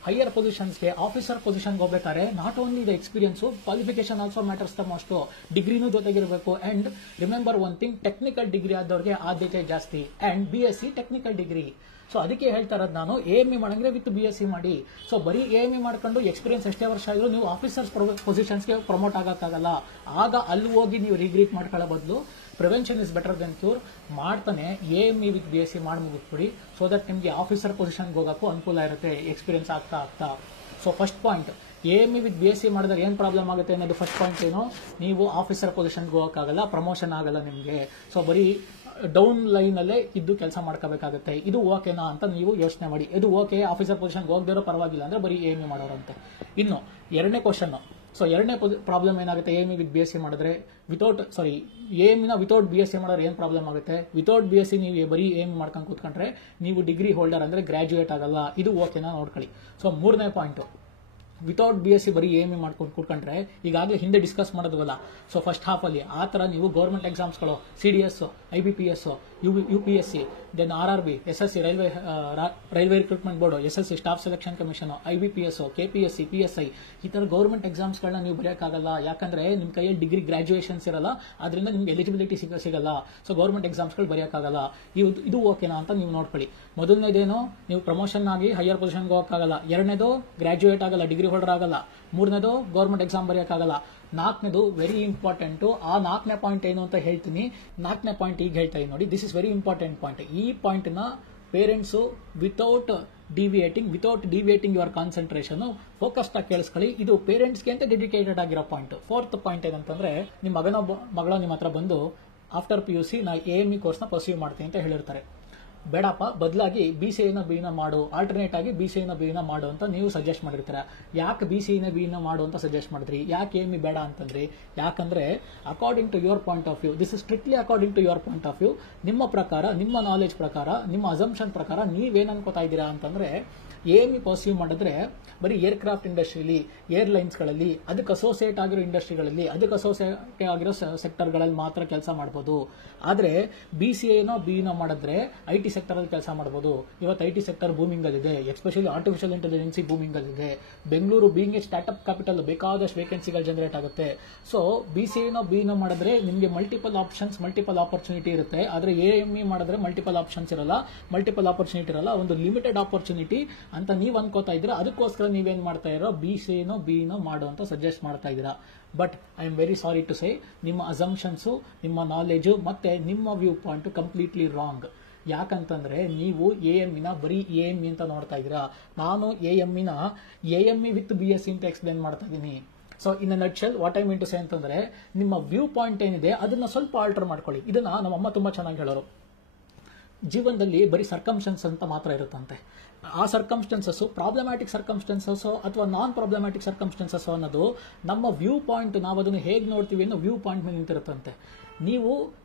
ಹೈಯರ್ ಪೊಸಿಷನ್ಸ್ಗೆ ಆಫೀಸರ್ ಪೊಸಿಷನ್ಗೆ ಹೋಗ್ಬೇಕಾದ್ರೆ not only the experience, qualification also matters the most. ಡಿಗ್ರಿನೂ ಜೊತೆಗಿರಬೇಕು. And remember one thing, technical degree ಆದವ್ರಿಗೆ ಆದ್ಯತೆ ಜಾಸ್ತಿ. And BSc technical degree. So ಅದಕ್ಕೆ ಹೇಳ್ತಾ ಇರೋದು ನಾನು, AME ಮಾಡಂದ್ರೆ ವಿತ್ BSc ಮಾಡಿ. ಸೊ ಬರೀ AME ಮಾಡ್ಕೊಂಡು ಎಕ್ಸ್ಪೀರಿಯನ್ಸ್ ಎಷ್ಟೇ ವರ್ಷ ಆದ್ರೂ ನೀವು ಆಫೀಸರ್ಸ್ ಪೊಸಿಷನ್ಸ್ಗೆ ಪ್ರಮೋಟ್ ಆಗಕ್ಕಾಗಲ್ಲ. ಆಗ ಅಲ್ಲಿ ಹೋಗಿ ನೀವು ರಿಗ್ರೀಟ್ ಮಾಡ್ಕೊಳ್ಳೋ ಬದಲು prevention is better then cure ಮಾಡ್ತಾನೆ AME ವಿತ್ BSc ಮಾಡಿ ಮುಗಿಸ್ಬಿಡಿ. ಸೊ ದಟ್ ನಿಮಗೆ ಆಫೀಸರ್ ಪೊಸಿಷನ್ಗೆ ಹೋಗೋಕ್ಕೂ ಅನುಕೂಲ ಇರುತ್ತೆ ಎಕ್ಸ್ಪೀರಿಯನ್ಸ್ ಆಗ್ತಾ. So first point, AME with BSc ಮಾಡಿದ್ರೆ ಏನು ಪ್ರಾಬ್ಲಮ್ ಆಗುತ್ತೆ ಅನ್ನೋದು ಫಸ್ಟ್ ಪಾಯಿಂಟ್ ಏನು, ನೀವು ಆಫೀಸರ್ ಪೊಸಿಷನ್ಗೆ ಹೋಗೋಕ್ಕಾಗಲ್ಲ, ಪ್ರಮೋಷನ್ ಆಗಲ್ಲ ನಿಮಗೆ. ಸೊ ಬರೀ ಡೌನ್ ಲೈನ್ ಅಲ್ಲೇ ಇದ್ದು ಕೆಲಸ ಮಾಡ್ಕೋಬೇಕಾಗುತ್ತೆ. ಇದು ಓಕೆನಾ ಅಂತ ನೀವು ಯೋಚನೆ ಮಾಡಿ. ಇದು ಓಕೆ, ಆಫೀಸರ್ ಪೊಸಿಷನ್ಗೆ ಹೋಗದಿರೋ ಪರವಾಗಿಲ್ಲ ಅಂದ್ರೆ ಬರೀ AME ಮಾಡೋರಂತೆ. ಇನ್ನು ಎರಡನೇ ಕ್ವಶನ್. ಸೊ ಎರಡನೇ ಪ್ರಾಬ್ಲಮ್ ಏನಾಗುತ್ತೆ AME ವಿತ್ BSc ಮಾಡಿದ್ರೆ, AME ವಿತೌಟ್ BSc ಮಾಡಿದ್ರೆ ಏನು ಪ್ರಾಬ್ಲಮ್ ಆಗುತ್ತೆ? ವಿತೌಟ್ BSc ನೀವು ಬರೀ AME ಮಾಡ್ಕೊಂಡು ಕೂತ್ಕೊಂಡ್ರೆ ನೀವು ಡಿಗ್ರಿ ಹೋಲ್ಡರ್ ಅಂದ್ರೆ ಗ್ರಾಜುಯೇಟ್ ಆಗಲ್ಲ. ಇದು ಓಕೆನಾ ನೋಡ್ಕೊಳ್ಳಿ. ಸೊ ಮೂರನೇ ಪಾಯಿಂಟ್, ವಿತೌಟ್ BSc ಬರೀ AME ಮಾಡ್ಕೊಂಡು ಕೂತ್ಕೊಂಡ್ರೆ, ಈಗಾಗಲೇ ಹಿಂದೆ ಡಿಸ್ಕಸ್ ಮಾಡೋದವಲ್ಲ. ಸೊ ಫಸ್ಟ್ ಹಾಫ್ ಅಲ್ಲಿ ಆ ತರ ನೀವು ಗೌರ್ಮೆಂಟ್ ಎಕ್ಸಾಮ್ಸ್ಗಳು CDS, IBPS, UPSC, then RRB, SSC railway recruitment board, SSC staff selection commission, IBPS, KPSC, PSI ಈ ತರ ಗೌರ್ಮೆಂಟ್ ಎಕ್ಸಾಮ್ಸ್ಗಳನ್ನ ನೀವು ಬರೆಯಕ್ಕಾಗಲ್ಲ. ಯಾಕಂದ್ರೆ ನಿಮ್ ಕೈಯಲ್ಲಿ ಡಿಗ್ರಿ ಗ್ರಾಜುಯೇಷನ್ಸ್ ಇರಲ್ಲ, ಅದರಿಂದ ನಿಮ್ಗೆ ಎಲಿಜಿಬಿಲಿಟಿ ಸಿಗಲ್ಲ. ಸೊ ಗೌರ್ಮೆಂಟ್ ಎಕ್ಸಾಮ್ಸ್ಗಳು ಬರೆಯಕ್ಕಾಗಲ್ಲ. ಇದು ಓಕೆನಾ ಅಂತ ನೀವು ನೋಡ್ಕೊಳ್ಳಿ. ಮೊದಲನೇದೇನು, ನೀವು ಪ್ರಮೋಷನ್ ಆಗಿ ಹೈಯರ್ ಪೊಸಿಷನ್ಗೆ ಹೋಗಕ್ಕಾಗಲ್ಲ. ಎರಡನೇದು ಗ್ರಾಜುಯೇಟ್ ಆಗಲ್ಲ, ಡಿಗ್ರಿ ಹೋಲ್ಡರ್ ಆಗಲ್ಲ. ಮೂರನೇದು ಗೌರ್ಮೆಂಟ್ ಎಕ್ಸಾಮ್ ಬರೆಯಕ್ಕಾಗಲ್ಲ. ನಾಲ್ಕನೇದು ವೆರಿ ಇಂಪಾರ್ಟೆಂಟ್. ಆ ನಾಲ್ಕನೇ ಪಾಯಿಂಟ್ ಏನು ಅಂತ ಹೇಳ್ತೀನಿ. ನಾಲ್ಕನೇ ಪಾಯಿಂಟ್ ಈಗ ಹೇಳ್ತಾ ಇದ್ದೀನಿ ನೋಡಿ, this is very important point. ಈ ಪಾಯಿಂಟ್ ನ parents without deviating your concentration focus ಆಗಿ ಕೇಳಿಸ್ಕೊಳ್ಳಿ. ಇದು ಪೇರೆಂಟ್ಸ್ಗೆ ಅಂತ ಡೆಡಿಕೇಟೆಡ್ ಆಗಿರೋ ಪಾಯಿಂಟ್. ಫೋರ್ತ್ ಪಾಯಿಂಟ್ ಏನಂತಂದ್ರೆ, ನಿಮ್ಮ ಮಗಳ ನಿಮ್ಮ ಹತ್ರ ಬಂದು ಆಫ್ಟರ್ PUC ನಾ AME ಕೋರ್ಸ್ನ ಪರ್ಸ್ಯೂ ಮಾಡ್ತೀನಿ ಅಂತ ಹೇಳಿರ್ತಾರೆ. ಬೇಡಪ್ಪ, ಬದಲಾಗಿ BCA B ಮಾಡು, ಆಲ್ಟರ್ನೇಟ್ ಆಗಿ BCA B ಮಾಡು ಅಂತ ನೀವು ಸಜೆಸ್ಟ್ ಮಾಡಿರ್ತೀರ. ಯಾಕೆ BCA B ಮಾಡು ಅಂತ ಸಜೆಸ್ಟ್ ಮಾಡಿದ್ರಿ? ಯಾಕೆ AME ಬೇಡ ಅಂತಂದ್ರಿ? ಯಾಕಂದ್ರೆ according to your point of view, this is strictly according to your point of view. ನಿಮ್ಮ ಪ್ರಕಾರ, ನಿಮ್ಮ ನಾಲೆಜ್ ಪ್ರಕಾರ, ನಿಮ್ಮ ಅಸಂಪ್ಷನ್ ಪ್ರಕಾರ ನೀವೇನ್ ಅನ್ಕೋತಾ ಇದ್ದೀರಾ ಅಂತಂದ್ರೆ, AME ಪರ್ಸ್ಯೂ ಮಾಡಿದ್ರೆ ಬರೀ ಏರ್ಕ್ರಾಫ್ಟ್ ಇಂಡಸ್ಟ್ರಿಲಿ, ಏರ್ಲೈನ್ಸ್ಗಳಲ್ಲಿ, ಅದಕ್ಕೆ ಅಸೋಸಿಯೇಟ್ ಆಗಿರೋ ಇಂಡಸ್ಟ್ರಿಗಳಲ್ಲಿ, ಅದಕ್ಕೆ ಅಸೋಸಿಯೇಟ್ ಆಗಿರೋ ಸೆಕ್ಟರ್ಗಳಲ್ಲಿ ಮಾತ್ರ ಕೆಲಸ ಮಾಡ್ಬೋದು. ಆದ್ರೆ BCA B ಮಾಡಿದ್ರೆ IT ಸೆಕ್ಟರ್ ಅಲ್ಲಿ ಕೆಲಸ ಮಾಡಬಹುದು. ಇವತ್ತು IT ಸೆಕ್ಟರ್ ಬೂಮಿಂಗ್ ಅಲ್ಲಿದೆ, ಎಸ್ಪೆಷಲಿ ಆರ್ಟಿಫಿಷಿಯಲ್ ಇಂಟೆಲಿಜೆನ್ಸಿ ಬೂಮಿಂಗ್ ಅಲ್ಲಿದೆ. Bengaluru being A startup capital, ಬೇಕಾದಷ್ಟು ವೇಕೆನ್ಸಿಗಳು ಜನರೇಟ್ ಆಗುತ್ತೆ. ಸೊ BCA B ಮಾಡಿದ್ರೆ ನಿಮಗೆ ಮಲ್ಟಿಪಲ್ ಆಪರ್ಚುನಿಟಿ ಇರುತ್ತೆ. ಆದ್ರೆ AME ಮಾಡಿದ್ರೆ ಮಲ್ಟಿಪಲ್ ಆಪರ್ಚುನಿಟಿ ಇರಲ್ಲ, ಒಂದು ಲಿಮಿಟೆಡ್ ಆಪರ್ಚುನಿಟಿ ಅಂತ ನೀವು ಅನ್ಕೋತಾ ಇದ್ದೀರಾ. ಅದಕ್ಕೋಸ್ಕರ ನೀವೇನ್ ಮಾಡ್ತಾ ಇರೋ, BCA B ಮಾಡು ಅಂತ ಸಜೆಸ್ಟ್ ಮಾಡ್ತಾ ಇದ್ದೀರಾ. But I am very sorry to say, ನಿಮ್ಮ ಅಸಂಪ್ಷನ್ಸ್, ನಿಮ್ಮ ನಾಲೆಜ್ ಮತ್ತೆ ನಿಮ್ಮ ವ್ಯೂ ಪಾಯಿಂಟ್ ಕಂಪ್ಲೀಟ್ಲಿ ರಾಂಗ್. ಯಾಕಂತಂದ್ರೆ ನೀವು AME ಬರೀ AME ಅಂತ ನೋಡ್ತಾ ಇದ್ದೀರಾ. ನಾನು AME ವಿತ್ BSc ಅಂತ ಎಕ್ಸ್ಪ್ಲೇನ್ ಮಾಡ್ತಾ ಇದ್ದೀನಿ. So in a nutshell what I mean to say ಅಂತಂದ್ರೆ, ನಿಮ್ಮ ವ್ಯೂ ಪಾಯಿಂಟ್ ಏನಿದೆ ಅದನ್ನ ಸ್ವಲ್ಪ ಆಲ್ಟರ್ ಮಾಡ್ಕೊಳ್ಳಿ. ಇದನ್ನ ನಮ್ಮಮ್ಮ ತುಂಬಾ ಚೆನ್ನಾಗಿ ಹೇಳೋರು. ಜೀವನದಲ್ಲಿ ಬರೀ ಸರ್ಕಮ್ಸ್ಟೆನ್ಸ್ ಅಂತ ಮಾತ್ರ ಇರುತ್ತಂತೆ. ಆ ಸರ್ಕಮ್ಸ್ಟೆನ್ಸಸ್ ಪ್ರಾಬ್ಲಮ್ಯಾಟಿಕ್ ಸರ್ಕಮ್ಸ್ಟೆನ್ಸಸ್ ಅಥವಾ ನಾನ್ ಪ್ರಾಬ್ಲಮ್ಯಾಟಿಕ್ ಸರ್ಕಮ್ಸ್ಟೆನ್ಸಸ್ ಅನ್ನೋದು ನಮ್ಮ ವ್ಯೂ ಪಾಯಿಂಟ್, ನಾವು ಅದನ್ನು ಹೇಗೆ ನೋಡ್ತೀವಿ ಅನ್ನೋ ವ್ಯೂ ಪಾಯಿಂಟ್ ಮೇಲೆ ನಿಂತಿರುತ್ತಂತೆ.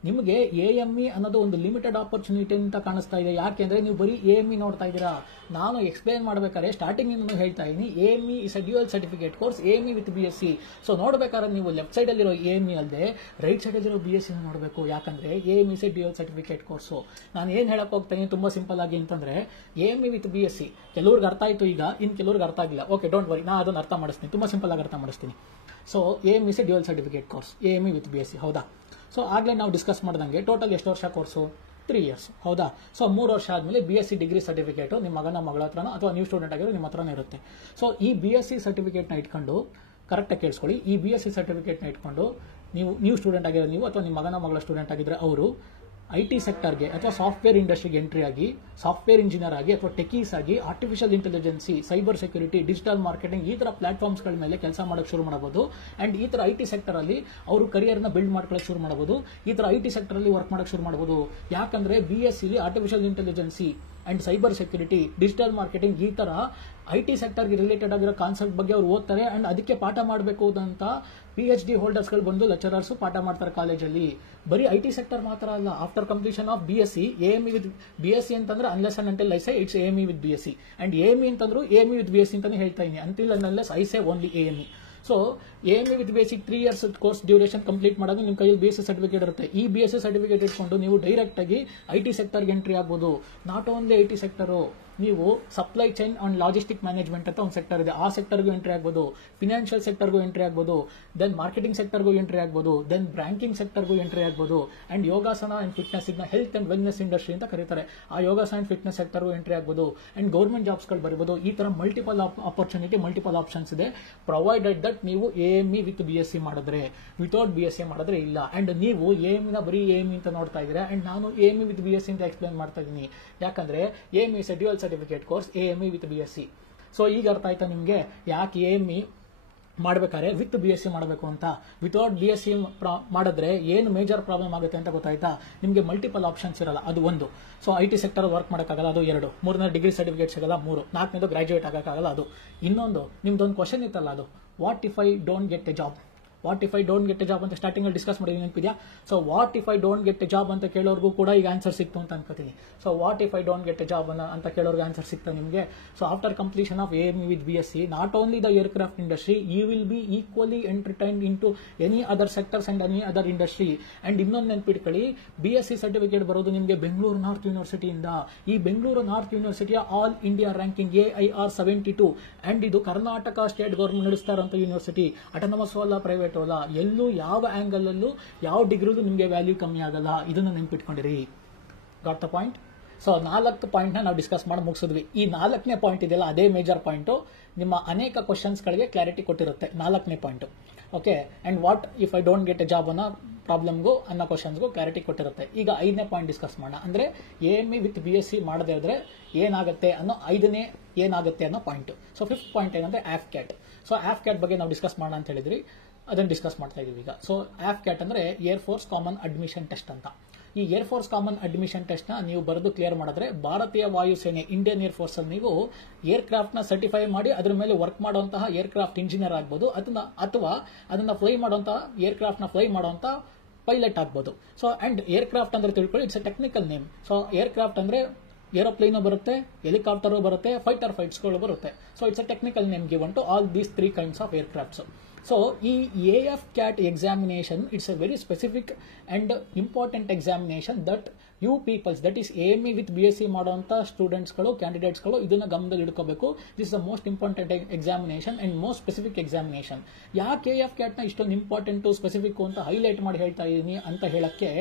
ನಿಮಗೆ AME ಅನ್ನೋದು ಒಂದು ಲಿಮಿಟೆಡ್ ಆಪರ್ಚುನಿಟಿ ಅಂತ ಕಾಣಿಸ್ತಾ ಇದೆ. ಯಾಕೆಂದ್ರೆ ನೀವು ಬರೀ AME ನೋಡ್ತಾ ಇದ್ದೀರಾ. ನಾನು ಎಕ್ಸ್ಪ್ಲೇನ್ ಮಾಡ್ಬೇಕಾದ್ರೆ ಸ್ಟಾರ್ಟಿಂಗ್ ಇಂದ ಹೇಳ್ತಾ ಇದ್ದೀನಿ, AME is a dual certificate course, AME with BSc. So ನೋಡ್ಬೇಕಾದ್ರೆ ನೀವು ಲೆಫ್ಟ್ ಸೈಡ್ ಅಲ್ಲಿರೋ AME ಅಲ್ಲದೆ ರೈಟ್ ಸೈಡ್ ಅಲ್ಲಿರೋ BSc ನೋಡಬೇಕು. ಯಾಕಂದ್ರೆ AME is a dual certificate course. ನಾನು ಏನ್ ಹೇಳಕ್ ಹೋಗ್ತೇನೆ ತುಂಬಾ ಸಿಂಪಲ್ ಆಗಿ ಅಂತಂದ್ರೆ, AME ವಿತ್ BSc ಕೆಲವ್ರಿಗೆ ಅರ್ಥ ಆಯ್ತು, ಈಗ ಇನ್ ಕೆಲವ್ರಿಗೆ ಅರ್ಥ ಆಗಿಲ್ಲ. ಓಕೆ, ಡೋಂಟ್ ವರಿ, ನಾನು ಅದನ್ನ ಅರ್ಥ ಮಾಡಿಸ್ತೀನಿ, ತುಂಬಾ ಸಿಂಪಲ್ ಆಗಿ ಅರ್ಥ ಮಾಡಿಸ್ತೀನಿ. So AME is a dual certificate course, AME with BSc. ಹೌದಾ? ಸೊ ಆಗ್ಲೇ ನಾವು ಡಿಸ್ಕಸ್ ಮಾಡ್ದಂಗೆ ಟೋಟಲ್ ಎಷ್ಟು ವರ್ಷ ಕೋರ್ಸು? 3 years. ಹೌದಾ? ಸೊ 3 ವರ್ಷ ಆದ್ಮೇಲೆ BSc ಡಿಗ್ರಿ ಸರ್ಟಿಫಿಕೇಟ್ ನಿಮ್ಮ ಮಗಳ ಹತ್ರನೋ ಅಥವಾ ನ್ಯೂ ಸ್ಟೂಡೆಂಟ್ ಆಗಿರೋ ನಿಮ್ಮ ಹತ್ರನೇ ಇರುತ್ತೆ. ಸೊ ಈ BSc ಸರ್ಟಿಫಿಕೇಟ್ನ ಇಟ್ಕೊಂಡು ಕರೆಕ್ಟಾಗಿ ಕೇಳಿಸ್ಕೊಳ್ಳಿ. ಈ BSc ಸರ್ಟಿಫಿಕೇಟ್ನ ಇಟ್ಕೊಂಡು ನೀವು ನ್ಯೂ ಸ್ಟೂಡೆಂಟ್ ಆಗಿರೋ ನೀವು ಅಥವಾ ನಿಮ್ಮ ಮಗಳ ಸ್ಟೂಡೆಂಟ್ ಆಗಿದ್ರೆ ಅವರು IT ಸೆಕ್ಟರ್ಗೆ ಅಥವಾ ಸಾಫ್ಟ್ವೇರ್ ಇಂಡಸ್ಟ್ರಿಗೆ ಎಂಟ್ರಿ ಆಗಿ ಸಾಫ್ಟ್ವೇರ್ ಇಂಜಿನಿಯರ್ ಆಗಿ ಅಥವಾ ಟೆಕೀಸ್ ಆಗಿ artificial intelligence, cyber security, digital marketing ಈ ತರ ಪ್ಲಾಟ್ಫಾರ್ಮ್ಸ್ಗಳ ಮೇಲೆ ಕೆಲಸ ಮಾಡೋಕೆ ಶುರು ಮಾಡಬಹುದು. ಅಂಡ್ ಈ ತರ IT ಸೆಕ್ಟರ್ ಅಲ್ಲಿ ಅವರು ಕರಿಯರ್ನ ಬಿಲ್ಡ್ ಮಾಡ್ಕೊಳ್ಳೋಕೆ ಶುರು ಮಾಡಬಹುದು. ಈ ತರ IT ಸೆಕ್ಟರ್ ಅಲ್ಲಿ ವರ್ಕ್ ಮಾಡೋಕೆ ಶುರು ಮಾಡಬಹುದು. ಯಾಕಂದ್ರೆ BSc artificial intelligence and cyber security, digital marketing ಈ ತರ IT ಸೆಕ್ಟರ್ಗೆ ರಿಲೇಟೆಡ್ ಆಗಿರೋ ಕಾನ್ಸೆಪ್ಟ್ ಬಗ್ಗೆ ಅವರು ಓದ್ತಾರೆ. ಅಂಡ್ ಅದಕ್ಕೆ ಪಾಠ ಮಾಡಬೇಕು ಅಂತ PhD ಹೋಲ್ಡರ್ಸ್ಗಳು ಬಂದು ಲೆಕ್ಚರರ್ಸ್ ಪಾಠ ಮಾಡ್ತಾರೆ ಕಾಲೇಜಲ್ಲಿ. ಬರೀ IT ಸೆಕ್ಟರ್ ಮಾತ್ರ ಅಲ್ಲ, after completion of BSc, AME with BSc ಅಂತಂದ್ರೆ unless and until I say it's AME with BSc, and AME ಅಂತಂದ್ರು AME ವಿತ್ BSc ಅಂತಾನೆ ಹೇಳ್ತಾ ಇದೀನಿ, until and unless I say only AME. So AME with basic 3 years course duration complete ಮಾಡೋದು ನಿಮ್ಮ ಕೈಯಲ್ಲಿ BSc certificate ಇರುತ್ತೆ. ಈ BSc certificate ಇಟ್ಕೊಂಡು ನೀವು ಡೈರೆಕ್ಟ್ ಆಗಿ IT ಸೆಕ್ಟರ್ಗೆ ಎಂಟ್ರಿ ಆಗ್ಬೋದು. ನಾಟ್ ಓನ್ಲಿ IT ಸೆಕ್ಟರ್, ನೀವು supply chain and logistic management ಅಂತ ಒಂದು ಸೆಕ್ಟರ್ ಇದೆ, ಆ ಸೆಕ್ಟರ್ಗೂ ಎಂಟ್ರಿ ಆಗ್ಬೋದು, ಫಿನಾನ್ಷಿಯಲ್ ಸೆಕ್ಟರ್ಗೂ ಎಂಟ್ರಿ ಆಗ್ಬೋದು, ದೆನ್ ಮಾರ್ಕೆಟಿಂಗ್ ಸೆಕ್ಟರ್ಗೂ ಎಂಟ್ರಿ ಆಗ್ಬೋದು, ದೆನ್ ಬ್ಯಾಂಕಿಂಗ್ ಸೆಕ್ಟರ್ಗೂ ಎಂಟ್ರಿ ಆಗ್ಬೋದು. ಅಂಡ್ ಯೋಗಾಸನ ಅಂಡ್ ಫಿಟ್ನೆಸ್, ಇದನ್ನ ಹೆಲ್ತ್ ಅಂಡ್ ವೆಲ್ನೆಸ್ ಇಂಡಸ್ಟ್ರಿ ಅಂತ ಕರೀತಾರೆ, ಆ ಯೋಗಾಸನ ಅಂಡ್ ಫಿಟ್ನೆಸ್ ಸೆಕ್ಟರ್ಗೂ ಎಂಟ್ರಿ ಆಗ್ಬೋದು. ಅಂಡ್ ಗೌರ್ಮೆಂಟ್ ಜಾಬ್ಸ್ಗಳು ಬರಬಹುದು. ಈ ತರ ಮಲ್ಟಿಪಲ್ ಆಪರ್ಚುನಿಟಿ, ಮಲ್ಟಿಪಲ್ ಆಪ್ಷನ್ಸ್ ಇದೆ, ಪ್ರೊವೈಡೆಡ್ ದಟ್ ನೀವು AME ವಿತ್ BSc ಮಾಡಿದ್ರೆ. ವಿತೌಟ್ BSc ಮಾಡಿದ್ರೆ ಇಲ್ಲ. ಅಂಡ್ ನೀವು AME ನ ಬರೀ AME ಅಂತ ನೋಡ್ತಾ ಇದ್ದೀರಾ, ಅಂಡ್ ನಾನು AME ವಿತ್ BSc ಅಂತ ಎಕ್ಸ್ಪ್ಲೈನ್ ಮಾಡ್ತಾ ಇದ್ದೀನಿ. ಯಾಕಂದ್ರೆ AME is a dual certificate course, AME with BSc. So ಈಗ ಅರ್ಥ ಆಯ್ತಾ ನಿಮ್ಗೆ ಯಾಕೆ AME ಮಾಡ್ಬೇಕಾದ್ರೆ ವಿತ್ BSc ಮಾಡಬೇಕು ಅಂತ. ವಿತೌಟ್ BSc ಮಾಡಿದ್ರೆ ಏನು ಮೇಜರ್ ಪ್ರಾಬ್ಲಮ್ ಆಗುತ್ತೆ ಅಂತ ಗೊತ್ತಾಯ್ತಾ? ನಿಮಗೆ ಮಲ್ಟಿಪಲ್ ಆಪ್ಷನ್ಸ್ ಇರಲ್ಲ, ಅದು ಒಂದು. ಸೊ IT ಸೆಕ್ಟರ್ ವರ್ಕ್ ಮಾಡೋಕ್ಕಾಗಲ್ಲ, ಅದು 2. ಮೂರನೇ ಡಿಗ್ರಿ ಸರ್ಟಿಫಿಕೇಟ್ ಸಿಗಲ್ಲ, 3. ನಾಲ್ಕನೇದು ಗ್ರಾಜುಯೇಟ್ ಆಗೋಕ್ಕಾಗಲ್ಲ, ಅದು. ಇನ್ನೊಂದು ನಿಮ್ದೊಂದು ಕ್ವಶನ್ ಇತ್ತಲ್ಲ, ಅದು what if I don't get a job. What if I don't get a job ಅಂತ ಸ್ಟಾರ್ಟಿಂಗ್ ಅಲ್ಲಿ ಡಿಸ್ಕಸ್ ಮಾಡಿದೀನಿ, ನೆನಪಿದ್ಯಾ? So what if I don't get a job ಅಂತ ಕೇಳೋರ್ಗೂ ಕೂಡ ಈಗ ಆನ್ಸರ್ ಸಿಕ್ತು ಅಂತ ಅನ್ಕೋತೀನಿ. So what if I don't get a job ಅಂತ ಕೇಳೋರ್ಗೆ ಆನ್ಸರ್ ಸಿಗ್ತಾ ನಿಮಗೆ. So after completion of AME with BSc, not only the aircraft industry, you will be equally entertained in to any other sectors and any other industry. And ಇನ್ನೊಂದು ನೆನ್ಪಿಟ್ಕೊಳ್ಳಿ, BSc certificate ಬರೋದು ನಿಮಗೆ Bengaluru north ಯೂನಿವರ್ಸಿಟಿಯಿಂದ. ಈ Bengaluru north ಯೂನಿವರ್ಸಿಟಿಯ all India ranking AIR 72. And ಇದು Karnataka state government ನಡೆಸ್ತಾ ಇರುವಂತ ಯೂನಿವರ್ಸಿಟಿ, ಅಟಾನಮಸ್ ಅಲ್ಲ, ಪ್ರೈವೇಟ್ ಅಲ್ಲ. ಎಲ್ಲೂ ಯಾವ ಆಂಗಲ್ ಅಲ್ಲೂ ಯಾವ ಡಿಗ್ರಿಲೂ ನಿಮಗೆ ವ್ಯಾಲ್ಯೂ ಕಮ್ಮಿ ಆಗಲ್ಲ. ಇದನ್ನ ನೆನ್ಪಿಟ್ಕೊಂಡಿರಿ. Got the point? So 4 point ನಾವು ಡಿಸ್ಕಸ್ ಮಾಡಿ ಮುಗಿಸಿದ್ವಿ. ಈ 4ನೇ ಪಾಯಿಂಟ್ ಇದೆಯಲ್ಲ, ಅದೇ ಮೇಜರ್ ಪಾಯಿಂಟ್. ನಿಮ್ಮ ಅನೇಕ ಕ್ವಶನ್ಸ್ ಗಳಿಗೆ ಕ್ಲಾರಿಟಿ ಕೊಟ್ಟಿರುತ್ತೆ 4ನೇ point. Okay. And what if I don't get a job ಅನ್ನೋ ಪ್ರಾಬ್ಲಮ್ಗೂ ಅನ್ನೋ ಕ್ವಶನ್ಸ್ಗೂ ಕ್ಲಾರಿಟಿ ಕೊಟ್ಟಿರುತ್ತೆ. ಈಗ 5ನೇ ಪಾಯಿಂಟ್ ಡಿಸ್ಕಸ್ ಮಾಡೋಣ. ಅಂದ್ರೆ AME ವಿತ್ BSc ಮಾಡದೇ ಇದ್ರೆ ಏನಾಗುತ್ತೆ ಅನ್ನೋ 5ನೇ ಏನಾಗುತ್ತೆ ಅನ್ನೋ ಪಾಯಿಂಟ್. ಸೊ 5th ಪಾಯಿಂಟ್ ಏನಂದ್ರೆ AFCAT. ಸೊ AFCAT ಬಗ್ಗೆ ನಾವು ಡಿಸ್ಕಸ್ ಮಾಡೋಣ ಅಂತ ಹೇಳಿದ್ರಿ, ಅದನ್ನು ಡಿಸ್ಕಸ್ ಮಾಡ್ತಾ ಇದೀವಿ ಈಗ. ಸೊ AFCAT ಅಂದ್ರೆ air force common admission test ಅಂತ. ಈ air force common admission test ನ ನೀವು ಬರೆದು ಕ್ಲಿಯರ್ ಮಾಡಿದ್ರೆ ಭಾರತೀಯ ವಾಯುಸೇನೆ, ಇಂಡಿಯನ್ ಏರ್ ಫೋರ್ಸ್ ಅಲ್ಲಿ ನೀವು ಏರ್ಕ್ರಾಫ್ಟ್ ನ ಸರ್ಟಿಫೈ ಮಾಡಿ ಅದ್ರ ಮೇಲೆ ವರ್ಕ್ ಮಾಡುವಂತಹ ಏರ್ಕ್ರಾಫ್ಟ್ ಇಂಜಿನಿಯರ್ ಆಗ್ಬೋದು, ಅಥವಾ ಅದನ್ನ ಫ್ಲೈ ಮಾಡುವಂತಹ ಏರ್ಕ್ರಾಫ್ಟ್ ನ ಫ್ಲೈ ಮಾಡುವಂತಹ ಪೈಲಟ್ ಆಗ್ಬೋದು. ಸೊ ಅಂಡ್ ಏರ್ಕ್ರಾಫ್ಟ್ ಅಂದ್ರೆ ತಿಳ್ಕೊಳ್ಳಿ, it's a technical name. So aircraft ಅಂದ್ರೆ ಏರೋಪ್ಲೇನ್ ಬರುತ್ತೆ, ಹೆಲಿಕಾಪ್ಟರ್ ಬರುತ್ತೆ, ಫೈಟರ್ ಫೈಟ್ಸ್ಗಳು ಬರುತ್ತೆ. So it's a technical name given to all these 3 kinds of aircrafts. So ಈ AFCAT examination it's a very specific and important examination that you peoples, that is AME with BSc ಮಾಡುವಂತ ಸ್ಟೂಡೆಂಟ್ಸ್ಗಳು, ಕ್ಯಾಂಡಿಡೇಟ್ಸ್ಗಳು ಇದನ್ನ ಗಮನದಲ್ಲಿ ಇಟ್ಕೋಬೇಕು. This is the most important examination and most specific examination. ಯಾಕೆ AFCAT ನ ಇಷ್ಟೊಂದು ಇಂಪಾರ್ಟೆಂಟ್, ಸ್ಪೆಸಿಫಿಕ್ ಅಂತ ಹೈಲೈಟ್ ಮಾಡಿ ಹೇಳ್ತಾ ಇದ್ದೀನಿ ಅಂತ ಹೇಳಕ್ಕೆ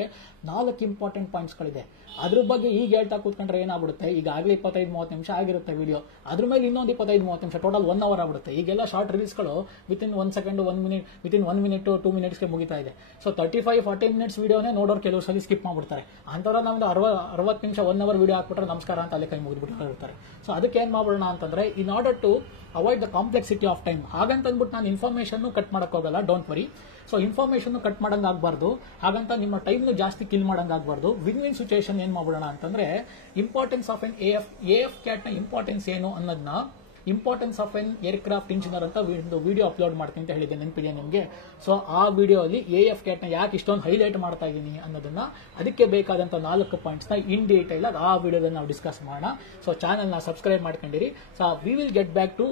4 ಇಂಪಾರ್ಟೆಂಟ್ ಪಾಯಿಂಟ್ಸ್ಗಳಿದೆ. ಅದ್ರ ಬಗ್ಗೆ ಈಗ ಹೇಳ್ತಾ ಕೂತ್ಕೊಂಡ್ರೆ ಏನಾಗ್ಬಿಡುತ್ತೆ, ಈಗಾಗಲೇ 25-30 ನಿಮಿಷ ಆಗಿರುತ್ತೆ ವಿಡಿಯೋ, ಅದ್ರ ಮೇಲೆ ಇನ್ನೊಂದು 25-30 ನಿಮಿಷ, ಟೋಟಲ್ 1 hour ಆಗ್ಬಿಡುತ್ತೆ. ಈಗೆಲ್ಲ ಶಾರ್ಟ್ ರೀಲ್ಸ್ಗಳು within 1 second, 1 minute, within 1 minute 2 minutesಗೆ ಮುಗಿತಾ ಇದೆ. ಸೊ 35-40 minutes ವಿಡಿಯೋನೇ ನೋಡೋರು ಕೆಲವು ಸಲ ಸ್ಕಿಪ್ ಮಾಡ್ಬಿಡ್ತಾರೆ. ಅಂತವ್ರ ನಮ್ದು 60 ನಿಮಿಷ 1 hour ವಿಡಿಯೋ ಹಾಕ್ಬಿಟ್ರೆ ನಮಸ್ಕಾರ ಅಂತ ಅಲ್ಲೇ ಕೈ ಮುಗಿದ್ಬಿಟ್ಟು ಇರ್ತಾರೆ. ಸೊ ಅದಕ್ಕೆ ಏನ್ ಮಾಡ್ಬಿಡೋಣ ಅಂತಂದ್ರೆ, in order to avoid the complexity of time, ಹಾಗಂತ ಅಂದ್ಬಿಟ್ಟು ನಾನು ಇನ್ಫಾರ್ಮೇಶನ್ ಕಟ್ ಮಾಡಕ್ ಹೋಗಲ್ಲ, don't worry. So information cut ಮಾಡಂಗ್ ಆಗ್ಬಾರ್ದು, ಹಾಗಂತ ನಿಮ್ಮ ಟೈಮ್ ಜಾಸ್ತಿ ಕಿಲ್ ಮಾಡಂಗ್ ಆಗ್ಬಾರ್ದು. ವಿನ್ ಸಿಚುಯೇಷನ್ ಏನ್ ಮಾಡ್ಬಿಡೋಣ ಅಂತಂದ್ರೆ, ಇಂಪಾರ್ಟೆನ್ಸ್ ಆಫ್ ಎನ್ AFCAT ನ ಇಂಪಾರ್ಟೆನ್ಸ್ ಏನು ಅನ್ನೋದನ್ನ, importance of N aircraft engineer ಅಂತ ಒಂದು ವಿಡಿಯೋ ಅಪ್ಲೋಡ್ ಮಾಡ್ತೀನಿ ಅಂತ ಹೇಳಿದ್ದೆ, ನೆನಪಿದೆ ನಿಮಗೆ? ಸೊ ಆ ವಿಡಿಯೋ ಅಲ್ಲಿ AFCAT ನ ಯಾಕೆ ಇಷ್ಟೊಂದು ಹೈಲೈಟ್ ಮಾಡ್ತಾ ಇದ್ದೀನಿ ಅನ್ನೋದನ್ನ, ಅದಕ್ಕೆ ಬೇಕಾದಂತ 4 ಪಾಯಿಂಟ್ಸ್ ನ ಇನ್ ಡೀಟೈಲ್ ಆಗಿ ಆ ವಿಡಿಯೋದಲ್ಲಿ ನಾವು ಡಿಸ್ಕಸ್ ಮಾಡೋಣ. ಸೊ ಚಾನಲ್ ನ ಸಬ್ಸ್ಕ್ರೈಬ್ ಮಾಡ್ಕೊಂಡಿರಿ. So we will get back to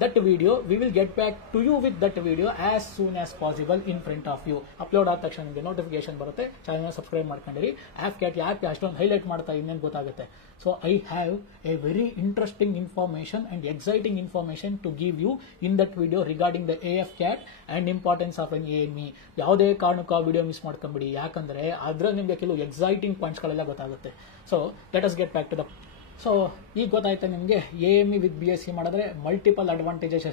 that video, we will get back to you with that video as soon as possible in front of you. Upload ಆದ ತಕ್ಷಣ ನಿಮಗೆ ನೋಟಿಫಿಕೇಶನ್ ಬರುತ್ತೆ. Channel subscribe ಮಾಡ್ಕೊಂಡಿರಿ. AFCAT ಯಾಕೆ ಅಷ್ಟೊಂದು highlight ಮಾಡ್ತಾ ಇನ್ನೇನು ಗೊತ್ತಾಗುತ್ತೆ. So I have a very interesting information and exciting information to give you in that video regarding the AFCAT and importance of an AME. ಯಾವುದೇ ಕಾರಣಕ್ಕೂ ಆ ವಿಡಿಯೋ ಮಿಸ್ ಮಾಡ್ಕೊಂಬಿಡಿ, ಯಾಕಂದ್ರೆ ಅದ್ರಲ್ಲಿ ನಿಮಗೆ ಕೆಲವು ಎಕ್ಸೈಟಿಂಗ್ ಪಾಯಿಂಟ್ಸ್ಗಳೆಲ್ಲ ಗೊತ್ತಾಗುತ್ತೆ. So let us get back to the. So ಈಗ ಗೊತ್ತಾಯ್ತಾ ನಿಮಗೆ AME ವಿತ್ BSc ಮಾಡಿದ್ರೆ ಮಲ್ಟಿಪಲ್ ಅಡ್ವಾಂಟೇಜಸ್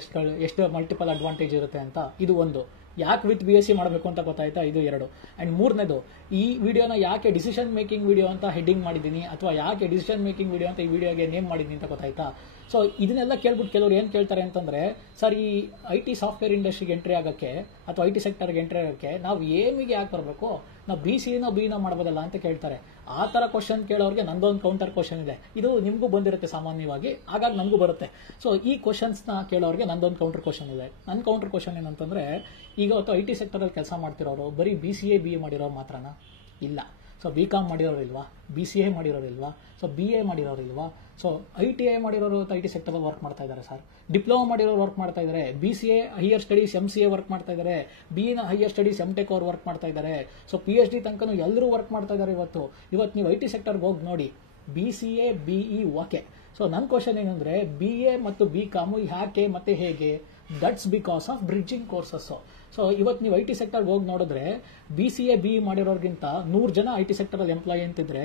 ಎಷ್ಟು ಮಲ್ಟಿಪಲ್ ಅಡ್ವಾಂಟೇಜ್ ಇರುತ್ತೆ ಅಂತ. ಇದು ಒಂದು. ಯಾಕೆ ವಿತ್ BSc ಮಾಡಬೇಕು ಅಂತ ಗೊತ್ತಾಯ್ತಾ, ಇದು 2. ಅಂಡ್ 3ನೇದು, ಈ ವಿಡಿಯೋನ ಯಾಕೆ ಡಿಸಿಷನ್ ಮೇಕಿಂಗ್ ವಿಡಿಯೋ ಅಂತ ಹೆಡ್ಡಿಂಗ್ ಮಾಡಿದ್ದೀನಿ, ಅಥವಾ ಯಾಕೆ ಡಿಸಿಷನ್ ಮೇಕಿಂಗ್ ವಿಡಿಯೋ ಅಂತ ಈ ವಿಡಿಯೋಗೆ ನೇಮ್ ಮಾಡಿದ್ದೀನಿ ಅಂತ ಗೊತ್ತಾಯ್ತಾ. ಸೊ ಇದನ್ನೆಲ್ಲ ಕೇಳ್ಬಿಟ್ಟು ಕೆಲವರು ಏನ್ ಕೇಳ್ತಾರೆ ಅಂತಂದ್ರೆ, ಸರ್ ಈ IT ಸಾಫ್ಟ್ವೇರ್ ಇಂಡಸ್ಟ್ರಿಗೆ ಎಂಟ್ರಿ ಆಗಕ್ಕೆ ಅಥವಾ IT ಸೆಕ್ಟರ್ಗೆ ಎಂಟ್ರಿ ಆಗಕ್ಕೆ ನಾವು AMEಗೆ ಯಾಕೆ ಬರಬೇಕು, ನಾವು BCನ ಮಾಡ್ಬೋದಲ್ಲ ಅಂತ ಕೇಳ್ತಾರೆ. ಆ ತರ ಕ್ವಶನ್ ಕೇಳೋರಿಗೆ ನಂದೊಂದು ಕೌಂಟರ್ ಕ್ವಶನ್ ಇದೆ. ಇದು ನಿಮಗೂ ಬಂದಿರುತ್ತೆ ಸಾಮಾನ್ಯವಾಗಿ, ಹಾಗಾಗಿ ನಮಗೂ ಬರುತ್ತೆ. ಸೊ ಈ ಕ್ವಶನ್ಸ್ ನ ಕೇಳೋರಿಗೆ ನಂದೊಂದು ಕೌಂಟರ್ ಕ್ವಶನ್ ಇದೆ. ನನ್ನ ಕೌಂಟರ್ ಕ್ವಶನ್ ಏನಂತಂದ್ರೆ, ಈಗ IT ಸೆಕ್ಟರ್ ಅಲ್ಲಿ ಕೆಲಸ ಮಾಡ್ತಿರೋರು ಬರೀ BCA BA ಮಾಡಿರೋರು ಮಾತ್ರನಾ? ಇಲ್ಲ. ಸೊ BCom ಮಾಡಿರೋರು ಇಲ್ವಾ, BCA ಮಾಡಿರೋರು ಇಲ್ವಾ, ಸೊ BA ಮಾಡಿರೋರು ಇಲ್ವಾ, ಸೊ ITI ಮಾಡಿರೋರು IT ಸೆಕ್ಟರ್ ವರ್ಕ್ ಮಾಡ್ತಾ ಇದ್ದಾರೆ ಸರ್, ಡಿಪ್ಲೊಮಾ ಮಾಡಿರೋರು ವರ್ಕ್ ಮಾಡ್ತಾ ಇದ್ದಾರೆ, BCA higher studies MCA work ಮಾಡ್ತಾ ಇದ್ದಾರೆ, BE ಹೈಯರ್ ಸ್ಟಡೀಸ್ MTech ಅವ್ರು ವರ್ಕ್ ಮಾಡ್ತಾ ಇದ್ದಾರೆ, ಸೊ PhD ತನಕನೂ ಎಲ್ಲರೂ ವರ್ಕ್ ಮಾಡ್ತಾ ಇದ್ದಾರೆ. ಇವತ್ತು ನೀವು IT ಸೆಕ್ಟರ್ಗೆ ಹೋಗಿ ನೋಡಿ, BCA BE ಓಕೆ. ಸೊ ನನ್ನ ಕ್ವಶನ್ ಏನಂದ್ರೆ BA ಮತ್ತು BCom ಯಾಕೆ ಮತ್ತೆ ಹೇಗೆ? That's because of bridging courses. So ಇವತ್ತು ನೀವು IT ಸೆಕ್ಟರ್ಗೆ ಹೋಗಿ ನೋಡಿದ್ರೆ BCA BE ಮಾಡಿರೋರ್ಗಿಂತ 100 ಜನ IT ಸೆಕ್ಟರ್ ಅಲ್ಲಿ ಎಂಪ್ಲಾಯಿ ಅಂತಿದ್ರೆ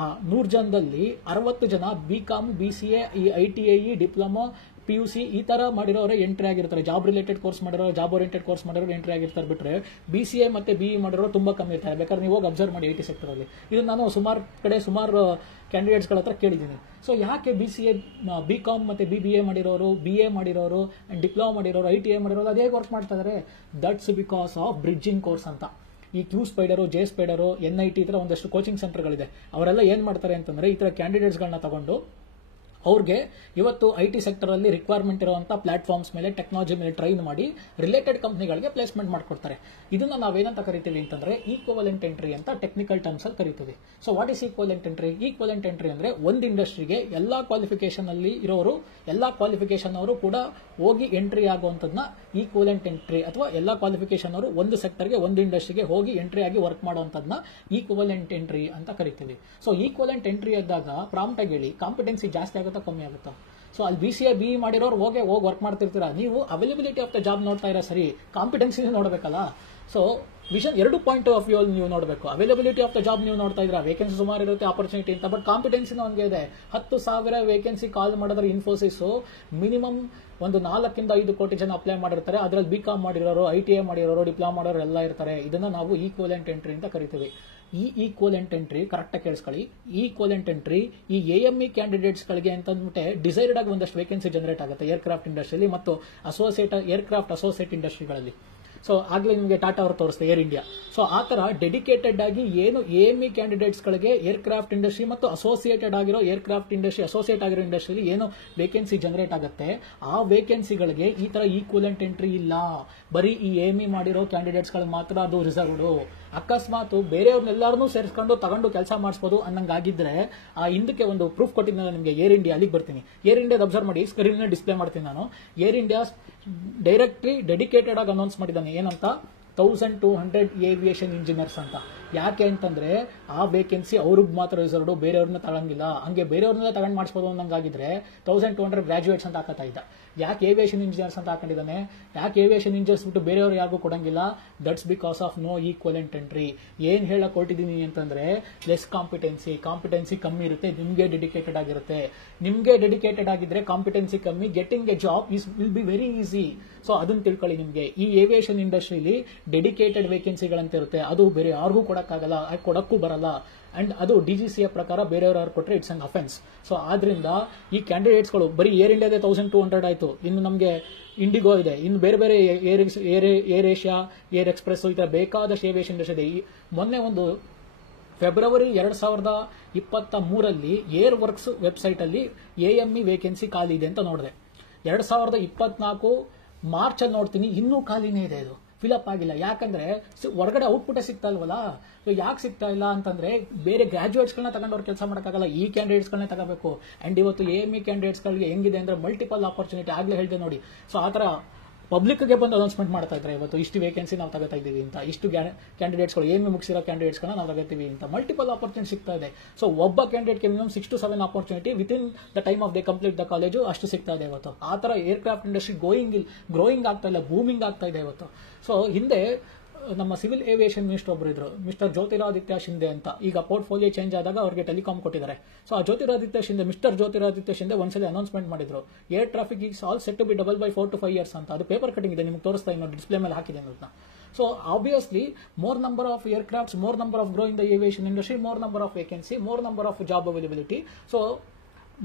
ಆ 100 ಜನದಲ್ಲಿ 60 ಜನ BCom BCA ಈ ITI ಡಿಪ್ಲೊಮಾ PUC ಈ ತರ ಮಾಡಿರೋರೇ ಎಂಟ್ರಿ ಆಗಿರ್ತಾರೆ. ಜಾಬ್ ರಿಲೇಟೆಡ್ ಕೋರ್ಸ್ ಮಾಡಿರೋ, ಜಾಬ್ ಓರಿಯೆಂಟೆಡ್ ಕೋರ್ಸ್ ಮಾಡಿರೋರು ಎಂಟ್ರಿ ಆಗಿರ್ತಾರೆ. ಬಿಟ್ರೆ BCA ಮತ್ತೆ BE ಮಾಡಿರೋರು ತುಂಬಾ ಕಮ್ಮಿ ಇರ್ತಾರೆ. ಬೇಕಾದ್ರೆ ನೀವು ಹೋಗಿ ಅಬ್ಸರ್ವ್ ಮಾಡಿ IT ಸೆಕ್ಟರ್ ಅಲ್ಲಿ. ಇದು ನಾನು ಸುಮಾರು ಕ್ಯಾಂಡಿಡೇಟ್ಸ್ ಗಳ ಹತ್ರ ಕೇಳಿದ್ದೀನಿ. ಸೊ ಯಾಕೆ BCA BCom ಮತ್ತೆ BBA ಮಾಡಿರೋರು, BA ಮಾಡಿರೋರು, ಡಿಪ್ಲೊಮಾ ಮಾಡಿರೋರು, ITI ಮಾಡಿರೋರು ಅದೇ ವರ್ಕ್ ಮಾಡ್ತಾ ಇದಾರೆ? That's because of bridging course ಅಂತ. ಈ Q ಸ್ಪೈಡರು, J ಸ್ಪೈಡರು, NIT ಈ ತರ ಒಂದಷ್ಟು ಕೋಚಿಂಗ್ ಸೆಂಟರ್ಗಳಿದೆ. ಅವರೆಲ್ಲ ಏನ್ ಮಾಡ್ತಾರೆ ಅಂತಂದ್ರೆ ಈ ತರ ಕ್ಯಾಂಡಿಡೇಟ್ಸ್ ಗಳನ್ನ ತಗೊಂಡು ಅವ್ರಿಗೆ ಇವತ್ತು IT ಸೆಕ್ಟರ್ ಅಲ್ಲಿ ರಿಕ್ವೈರ್ಮೆಂಟ್ ಇರುವಂತ ಪ್ಲಾಟ್ಫಾರ್ಮ್ಸ್ ಮೇಲೆ, ಟೆಕ್ನಾಲಜಿ ಮೇಲೆ ಟ್ರೈನ್ ಮಾಡಿ ರಿಲೇಟೆಡ್ ಕಂಪನಿಗಳಿಗೆ ಪ್ಲೇಸ್ಮೆಂಟ್ ಮಾಡ್ಕೊಡ್ತಾರೆ. ಇದನ್ನ ನಾವೇನಂತ ಕರಿತೀವಿ ಅಂತಂದ್ರೆ ಈಕ್ವಲೆಂಟ್ ಎಂಟ್ರಿ ಅಂತ ಟೆಕ್ನಿಕಲ್ ಟರ್ಮ್ಸ್ ಅಲ್ಲಿ ಕರಿತೀವಿ. So what is equivalent entry? Equivalent entry ಅಂದ್ರೆ ಒಂದು ಇಂಡಸ್ಟ್ರಿಗೆ ಎಲ್ಲಾ ಕ್ವಾಲಿಫಿಕೇಶನ್ ಅಲ್ಲಿ ಇರೋರು, ಎಲ್ಲಾ ಕ್ವಾಲಿಫಿಕೇಶನ್ ಅವರು ಕೂಡ ಹೋಗಿ ಎಂಟ್ರಿ ಆಗುವಂತದ್ನ ಈಕ್ವಲೆಂಟ್ ಎಂಟ್ರಿ, ಅಥವಾ ಎಲ್ಲಾ ಕ್ವಾಲಿಫಿಕೇಶನ್ ಅವರು ಒಂದು ಸೆಕ್ಟರ್ಗೆ, ಒಂದು ಇಂಡಸ್ಟ್ರಿಗೆ ಹೋಗಿ ಎಂಟ್ರಿ ಆಗಿ ವರ್ಕ್ ಮಾಡುವಂತದ್ನ ಈಕ್ವಲೆಂಟ್ ಎಂಟ್ರಿ ಅಂತ ಕರಿತೀವಿ. ಸೊ ಈಕ್ವಲೆಂಟ್ ಎಂಟ್ರಿ ಆದಾಗ ಪ್ರಾಂಪ್ಟ್ ಆಗಿ ಹೇಳಿ, ಕಾಂಪಿಟೆನ್ಸಿ ಜಾಸ್ತಿ ಆಗುತ್ತಾ ಕಮ್ಮಿ ಆಗುತ್ತಾ? ಸೊ ಅಲ್ಲಿ BCA BE ಮಾಡಿರೋರು ಹೋಗಿ ವರ್ಕ್ ಮಾಡ್ತಿರ್ತೀರಾ, ನೀವು ಅವೈಲಬಿಲಿಟಿ ಆಫ್ ದ ಜಾಬ್ ನೋಡ್ತಾ ಇರೋ ಸರಿ, ಕಾಂಪಿಟೆನ್ಸಿ ನೋಡ್ಬೇಕಲ್ಲ. So vision 2 point of view ಅಲ್ಲಿ ನೀವು ನೋಡಬೇಕು. ಅವೈಲಬಿಲಿಟಿ ಆಫ್ ದ ಜಾಬ್ ನೀವು ನೋಡ್ತಾ ಇದ್ರ, ವೇಕೆನ್ಸಿ ಸುಮಾರು ಇರುತ್ತೆ, ಆಪರ್ಚುನಿಟಿ ಅಂತ, ಬಟ್ ಕಾಂಪಿಟೆನ್ಸಿನೂ ಹಂಗೆ ಇದೆ. 10,000 ವೇಕೆನ್ಸಿ ಕಾಲ್ ಮಾಡಿದ್ರೆ ಇನ್ಫೋಸಿಸ್ ಮಿನಿಮಮ್ ಒಂದು 4 ಇಂದ 5 ಕೋಟಿ ಜನ ಅಪ್ಲೈ ಮಾಡಿರ್ತಾರೆ. ಅದರಲ್ಲಿ BCom ಮಾಡಿರೋರು, ITI ಮಾಡಿರೋರು, ಡಿಪ್ಲೊಮಾ ಮಾಡೋರು ಎಲ್ಲ ಇರ್ತಾರೆ. ಇದನ್ನ ನಾವು ಈಕ್ವಲೆಂಟ್ ಎಂಟ್ರಿ ಅಂತ ಕರಿತೀವಿ. ಈ ಈಕ್ವಲೆಂಟ್ ಎಂಟ್ರಿ ಕರೆಕ್ಟ್ ಆಗಿ ಕೇಳಿಸ್ಕೊಳ್ಳಿ. ಈಕ್ವಲೆಂಟ್ ಎಂಟ್ರಿ ಈ AME ಕ್ಯಾಂಡಿಡೇಟ್ಸ್ ಗಳಿಗೆ ಅಂತ ಅಂದ್ಬಿಟ್ಟೆ ಡಿಸೈಡೆಡ್ ಆಗಿ ಒಂದಷ್ಟು ವೇಕೆನ್ಸಿ ಜನರೇಟ್ ಆಗುತ್ತೆ ಏರ್ಕ್ರಾಫ್ಟ್ ಇಂಡಸ್ಟ್ರಿಯಲ್ಲಿ ಮತ್ತು ಏರ್ಕ್ರಾಫ್ಟ್ ಅಸೋಸಿಯೇಟ್ ಇಂಡಸ್ಟ್ರಿಗಳಲ್ಲಿ. ಸೊ ಆಗ್ಲೇ ನಿಮಗೆ ಟಾಟಾ ಅವರು ತೋರಿಸ್ತಾರೆ, ಏರ್ ಇಂಡಿಯಾ. ಸೊ ಆ ತರ ಡೆಡಿಕೇಟೆಡ್ ಆಗಿ ಏನು AME ಕ್ಯಾಂಡಿಡೇಟ್ಸ್ ಗಳಿಗೆ ಏರ್ಕ್ರಾಫ್ಟ್ ಇಂಡಸ್ಟ್ರಿ ಮತ್ತು ಅಸೋಸಿಯೇಟೆಡ್ ಆಗಿರೋ ಏರ್ಕ್ರಾಫ್ಟ್ ಇಂಡಸ್ಟ್ರಿ, ಅಸೋಸಿಯೇಟ್ ಆಗಿರೋ ಇಂಡಸ್ಟ್ರಿಯಲ್ಲಿ ಏನು ವೇಕೆನ್ಸಿ ಜನರೇಟ್ ಆಗುತ್ತೆ, ಆ ವೇಕೆನ್ಸಿಗಳಿಗೆ ಈ ತರ ಈಕ್ವಲೆಂಟ್ ಎಂಟ್ರಿ ಇಲ್ಲ. ಬರೀ ಈ AME ಮಾಡಿರೋ ಕ್ಯಾಂಡಿಡೇಟ್ಸ್ ಗಳಿಗೆ ಮಾತ್ರ ಅದು ರಿಸರ್ವ್ಡ್. ಅಕಸ್ಮಾತ್ ಬೇರೆಯವ್ರನ್ನೆಲ್ಲರನ್ನೂ ಸೇರಿಸ್ಕೊಂಡು ತಗೊಂಡು ಕೆಲಸ ಮಾಡಿಸಬಹುದು ಅನ್ನಂಗಾಗಿದ್ರೆ ಆ ಹಿಂದಕ್ಕೆ ಒಂದು ಪ್ರೂಫ್ ಕೊಟ್ಟಿದ್ದ ನಿಮಗೆ ಏರ್ ಇಂಡಿಯಾ. ಅಲ್ಲಿಗೆ ಬರ್ತೀನಿ. ಏರ್ ಇಂಡಿಯಾದ ಅಬ್ಸರ್ವ್ ಮಾಡಿ, ಸ್ಕ್ರೀನ್ ಡಿಸ್ಪ್ಲೇ ಮಾಡ್ತೀನಿ ನಾನು. ಏರ್ ಇಂಡಿಯಾ ಡೈರೆಕ್ಟ್ಲಿ ಡೆಡಿಕೇಟೆಡ್ ಆಗಿ ಅನೌನ್ಸ್ ಮಾಡಿದ್ದಾನೆ ಏನಂತ, 1200 ಏವಿಯೇಷನ್ ಇಂಜಿನಿಯರ್ಸ್ ಅಂತ. ಯಾಕೆ ಅಂತಂದ್ರೆ ಆ ವೇಕೆನ್ಸಿ ಅವ್ರಿಗೆ ಮಾತ್ರ ರಿಸರ್ವ್ಡ್, ಬೇರೆಯವ್ರನ್ನ ತಗೊಂಗಿಲ್ಲ. ಹಂಗೆ ಬೇರೆಯವ್ರನ್ನೆಲ್ಲ ತಗೊಂಡು ಮಾಡಿಸಬಹುದು ಅನ್ನಂಗಾಗಿದ್ರೆ 1200 ಗ್ರಾಜುಯೇಟ್ಸ್ ಅಂತ ಹಾಕತ್ತಾ ಇದ್ದ. ಯಾಕೆ ಏವಿಯೇಷನ್ ಇಂಜಿನಿಯರ್ಸ್ ಅಂತ ಹಾಕೊಂಡಿದ್ದಾನೆ? ಯಾಕೆ ಏವಿಯೇಷನ್ ಇಂಜಿನಿಯರ್ಸ್ ಬಿಟ್ಟು ಬೇರೆಯವ್ರು ಯಾರಿಗೂ ಕೊಡಂಗಿಲ್ಲ? That's because of no equivalent entry. ಏನ್ ಹೇಳಕ್ ಹೊರಟಿದ್ದೀನಿ ಅಂತಂದ್ರೆ ಲೆಸ್ ಕಾಂಪಿಟೆನ್ಸಿ ಕಮ್ಮಿ ಇರುತ್ತೆ, ನಿಮ್ಗೆ ಡೆಡಿಕೇಟೆಡ್ ಆಗಿರುತ್ತೆ. ನಿಮ್ಗೆ ಡೆಡಿಕೇಟೆಡ್ ಆಗಿದ್ರೆ ಕಾಂಪಿಟೆನ್ಸಿ ಕಮ್ಮಿ, getting A job will be very easy. So ಅದನ್ನ ತಿಳ್ಕೊಳ್ಳಿ. ನಿಮ್ಗೆ ಈ ಏವಿಯೇಷನ್ ಇಂಡಸ್ಟ್ರಿಲಿ ಡೆಡಿಕೇಟೆಡ್ ವೇಕೆನ್ಸಿಗಳಂತ ಇರುತ್ತೆ, ಅದು ಬೇರೆ ಯಾರಿಗೂ ಕೊಡಕ್ಕಾಗಲ್ಲ, ಕೊಡಕ್ಕೂ ಬರಲ್ಲ. ಅಂಡ್ ಅದು DGCA ಪ್ರಕಾರ ಬೇರೆಯವ್ರು ಯಾರು ಕೊಟ್ಟರೆ ಇಟ್ಸ್ ಅನ್ ಅಫೆನ್ಸ್. ಸೊ ಆದ್ರಿಂದ ಈ ಕ್ಯಾಂಡಿಡೇಟ್ಸ್ಗಳು ಬರೀ ಏರ್ ಇಂಡಿಯಾದೇ 1200 ಆಯ್ತು, ಇನ್ನು ನಮಗೆ ಇಂಡಿಗೋ ಇದೆ, ಇನ್ನು ಬೇರೆ ಬೇರೆ ಏರ್ ಏಷ್ಯಾ, ಏರ್ ಎಕ್ಸ್ಪ್ರೆಸ್, ಈ ತರ ಬೇಕಾದಷ್ಟು ಏವಿಯೇಷನ್ ಇಂಡಸ್ಟ್ರಿ ಇದೆ. ಮೊನ್ನೆ ಒಂದು ಫೆಬ್ರವರಿ 2023 ಏರ್ ವರ್ಕ್ಸ್ ವೆಬ್ಸೈಟ್ ಅಲ್ಲಿ AME ವೇಕೆನ್ಸಿ ಖಾಲಿ ಇದೆ ಅಂತ ನೋಡಿದೆ. 2024 ಮಾರ್ಚ್ ಅಲ್ಲಿ ನೋಡ್ತೀನಿ, ಇನ್ನೂ ಖಾಲಿನೇ ಇದೆ, ಇದು ಫಿಲಪ್ ಆಗಿಲ್ಲ. ಯಾಕಂದ್ರೆ ಹೊರಗಡೆ ಔಟ್ಪುಟ್ ಸಿಗ್ತಾ ಇಲ್ವಲ್ಲ. ಯಾಕೆ ಸಿಗ್ತಾ ಇಲ್ಲ ಅಂತಂದ್ರೆ ಬೇರೆ ಗ್ರಾಜುಯೇಟ್ಸ್ಗಳನ್ನ ತಗೊಂಡವ್ರು ಕೆಲಸ ಮಾಡೋಕ್ಕಾಗಲ್ಲ, ಈ ಕ್ಯಾಂಡಿಡೇಟ್ಸ್ಗಳನ್ನೇ ತಗೋಬೇಕು. ಅಂಡ್ ಇವತ್ತು AME ಕ್ಯಾಂಡಿಡೇಟ್ಸ್ಗಳಿಗೆ ಹೆಂಗಿದೆ ಅಂದ್ರೆ ಮಲ್ಟಿಪಲ್ ಆಪರ್ಚುನಿಟಿ. ಆಗ್ಲೇ ಹೇಳಿದೆ ನೋಡಿ. ಸೊ ಆ ತರ ಪಬ್ಲಿಕ್ಗೆ ಬಂದು ಅನೌನ್ಸ್ಮೆಂಟ್ ಮಾಡ್ತಾ ಇದ್ದಾರೆ, ಇವತ್ತು ಇಷ್ಟು ವೇಕೆನ್ಸಿ ನಾವು ತಗೋತಾ ಇದೀವಿ ಅಂತ, ಇಷ್ಟು ಕ್ಯಾಂಡಿಡೇಟ್ಸ್ಗಳು AME ಮುಗಿಸಿರೋ ಕ್ಯಾಂಡಿಡೇಟ್ಸ್ಗಳನ್ನ ನಾವು ತಗೋತೀವಿ ಅಂತ ಮಲ್ಟಿಪಲ್ ಆಪರ್ಚುನಿಟಿ ಸಿಗ್ತಾ ಇದೆ. ಸೊ ಒಬ್ಬ ಕ್ಯಾಂಡಿಡೇಟ್ಗೆ minimum 6 to 7 opportunity within the time of they complete the college ಅಷ್ಟು ಸಿಗ್ತಾ ಇದೆ ಇವತ್ತು. ಆ ತರ ಏರ್ಕ್ರಾಫ್ಟ್ ಇಂಡಸ್ಟ್ರಿ ಗ್ರೋಯಿಂಗ್ ಆಗ್ತಾ ಇಲ್ಲ, ಬೂಮಿಂಗ್ ಆಗ್ತಾ ಇದೆ ಇವತ್ತು. ಸೊ ಹಿಂದೆ ನಮ್ಮ ಸಿವಿಲ್ ಏವಿಯೇಷನ್ ಮಿನಿಸ್ಟರ್ ಒಬ್ಬರು ಇದ್ರು, ಮಿಸ್ಟರ್ ಜ್ಯೋತಿರಾದಿತ್ಯ ಶಿಂದೆ ಅಂತ. ಈಗ ಪೋರ್ಟ್ಫೋಲಿಯೋ ಚೇಂಜ್ ಆದಾಗ ಅವರಿಗೆ ಟೆಲಿಕಾಂ ಕೊಟ್ಟಿದ್ದಾರೆ. ಸೊ ಆ ಮಿಸ್ಟರ್ ಜ್ಯೋತಿರಾದಿತ್ಯ ಶಿಂದೆ ಒಂದ್ಸಲಿ ಅನೌನ್ಸ್ಮೆಂಟ್ ಮಾಡಿದ್ರು, air traffic is all set to be double by 4 to 5 years ಅಂತ. ಅದು ಪೇಪರ್ ಕಟಿಂಗ್ ಇದೆ, ನಿಮ್ಗೆ ತೋರಿಸ್ತಾ ಇನ್ನು ಡಿಸ್ಪ್ಲೇ ಮೇಲೆ ಹಾಕಿದೆ ಅಂತ. So obviously more number of aircrafts, more number of growing the aviation industry, more number of vacancy, more number of job availability. So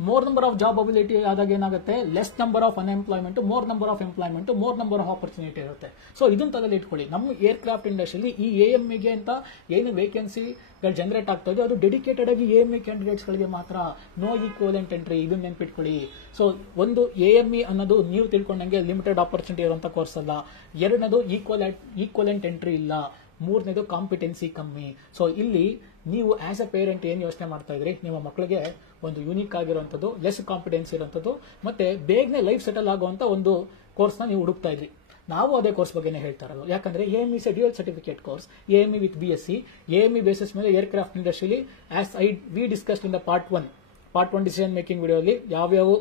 more number of job availability ಆದಾಗ ಏನಾಗುತ್ತೆ, less number of unemployment, more number of employment, more number of opportunity ಇರುತ್ತೆ. So ಇದನ್ನ ತಲೆಯಲ್ಲಿ ಇಟ್ಕೊಳ್ಳಿ. ನಮ್ಮ aircraft ಇಂಡಸ್ಟ್ರಿಯಲ್ಲಿ ಈ AME ಅಂತ ಏನು ವೇಕೆನ್ಸಿಗಳು ಜನರೇಟ್ ಆಗ್ತಾ ಇದೆ ಅದು ಡೆಡಿಕೇಟೆಡ್ ಆಗಿ AME ಕ್ಯಾಂಡಿಡೇಟ್ಸ್ ಗಳಿಗೆ ಮಾತ್ರ. ನೋ ಈಕ್ವಲೆಂಟ್ ಎಂಟ್ರಿ, ಇದನ್ನ ನೆನ್ಪಿಟ್ಕೊಳ್ಳಿ. ಸೊ ಒಂದು AME ಅನ್ನೋದು ನೀವು ತಿಳ್ಕೊಂಡಂಗೆ ಲಿಮಿಟೆಡ್ ಆಪರ್ಚುನಿಟಿ ಇರುವಂತ ಕೋರ್ಸ್ ಅಲ್ಲ. ಎರಡನೇದು ಈಕ್ವಲೆಂಟ್ ಎಂಟ್ರಿ ಇಲ್ಲ. ಮೂರನೇದು ಕಾಂಪಿಟೆನ್ಸಿ ಕಮ್ಮಿ. ಸೊ ಇಲ್ಲಿ ನೀವು ಆಸ್ ಎ ಪೇರೆಂಟ್ ಏನು ಯೋಚನೆ ಮಾಡ್ತಾ ಇದ್ರಿ, ನಿಮ್ಮ ಮಕ್ಕಳಿಗೆ ಒಂದು ಯೂನಿಕ್ ಆಗಿರುವಂಥದ್ದು, ಲೆಸ್ ಕಾಂಪಿಟೆನ್ಸಿ ಇರುವಂಥದ್ದು, ಮತ್ತೆ ಬೇಗನೆ ಲೈಫ್ ಸೆಟಲ್ ಆಗುವಂತ ಒಂದು ಕೋರ್ಸ್ನ ನೀವು ಹುಡುಕ್ತಾ ಇದ್ರಿ. ನಾವು ಅದೇ ಕೋರ್ಸ್ ಬಗ್ಗೆನೇ ಹೇಳ್ತಾ ಇರೋದು. ಯಾಕಂದ್ರೆ AME is a dual certificate course, AME with BSc. AME basis ಮೇಲೆ ಏರ್ಕ್ರಾಫ್ಟ್ ಇಂಡಸ್ಟ್ರಿಲಿ as we discussed in the part one decision making ವಿಡಿಯೋಲಿ ಯಾವ್ಯಾವ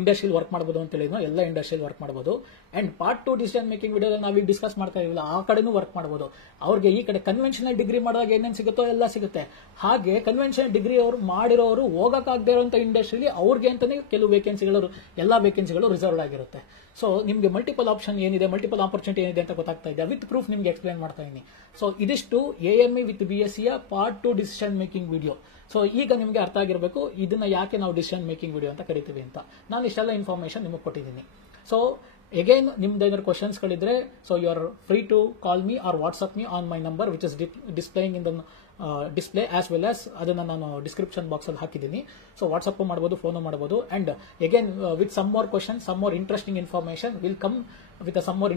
ಇಂಡಸ್ಟ್ರಿಯಲ್ಲಿ ವರ್ಕ್ ಮಾಡಬಹುದು ಅಂತ ಹೇಳಿದ್ನೋ ಎಲ್ಲ ಇಂಡಸ್ಟ್ರಿಯಲ್ಲಿ ವರ್ಕ್ ಮಾಡಬಹುದು. ಅಂಡ್ ಪಾರ್ಟ್ 2 ಡಿಸಿಷನ್ ಮೇಕಿಂಗ್ ವಿಡಿಯೋದಲ್ಲಿ ನಾವೀಗ ಡಿಸ್ಕಸ್ ಮಾಡ್ತಾ ಇರಲಿಲ್ಲ, ಆ ಕಡೆನೂ ವರ್ಕ್ ಮಾಡಬಹುದು. ಅವ್ರಿಗೆ ಈ ಕಡೆ ಕನ್ವೆನ್ಷನಲ್ ಡಿಗ್ರಿ ಮಾಡಿದಾಗ ಏನೇನು ಸಿಗುತ್ತೋ ಎಲ್ಲ ಸಿಗುತ್ತೆ. ಹಾಗೆ ಕನ್ವೆನ್ಷನಲ್ ಡಿಗ್ರಿ ಅವರು ಮಾಡಿರೋರು ಹೋಗಕ್ಕಾಗದೇ ಇರುವಂತ ಇಂಡಸ್ಟ್ರಿಲಿ ಅವ್ರಿಗೆ ಅಂತಾನೆ ಕೆಲವು ವೇಕೆನ್ಸಿಗಳು, ಎಲ್ಲಾ ವೇಕೆನ್ಸಿಗಳು ರಿಸರ್ವ್ಡ್ ಆಗಿರುತ್ತೆ. ಸೊ ನಿಮಗೆ ಮಲ್ಟಿಪಲ್ ಆಪ್ಷನ್ ಏನಿದೆ, ಮಲ್ಟಿಪಲ್ ಆಪರ್ಚುನಿಟಿ ಏನಿದೆ ಅಂತ ಗೊತ್ತಾಗ್ತಾ ಇದೆ. ವಿತ್ ಪ್ರೂಫ್ ನಿಮ್ಗೆ ಎಕ್ಸ್ಪ್ಲೈನ್ ಮಾಡ್ತಾ ಇದ್ದೀನಿ. ಸೊ ಇದಿಷ್ಟು AME with BSc part 2 decision making video. So ಈಗ ನಿಮಗೆ ಅರ್ಥ ಆಗಿರಬೇಕು ಇದನ್ನ ಯಾಕೆ ನಾವು ಡಿಸಿಷನ್ ಮೇಕಿಂಗ್ ವಿಡಿಯೋ ಅಂತ ಕರಿತೀವಿ ಅಂತ. ನಾನು ಇಷ್ಟೆಲ್ಲ ಇನ್ಫಾರ್ಮೇಶನ್ ನಿಮಗೆ ಕೊಟ್ಟಿದ್ದೀನಿ. ಸೊ ಅಗೈನ್ ನಿಮ್ದು ಏನಾದ್ರು ಕ್ವಶನ್ಸ್ ಗಳಿದ್ರೆ, so you are free to call me or WhatsApp me on my number which is displaying in the display as well as ಅದನ್ನ ನಾನು ಡಿಸ್ಕ್ರಿಪ್ಷನ್ ಬಾಕ್ಸ್ ಅಲ್ಲಿ ಹಾಕಿದ್ದೀನಿ. ಸೊ ವಾಟ್ಸ್ಆಪ್ ಮಾಡಬಹುದು, ಫೋನ್ ಮಾಡಬಹುದು. And again with some more question, some more interesting information will come with some more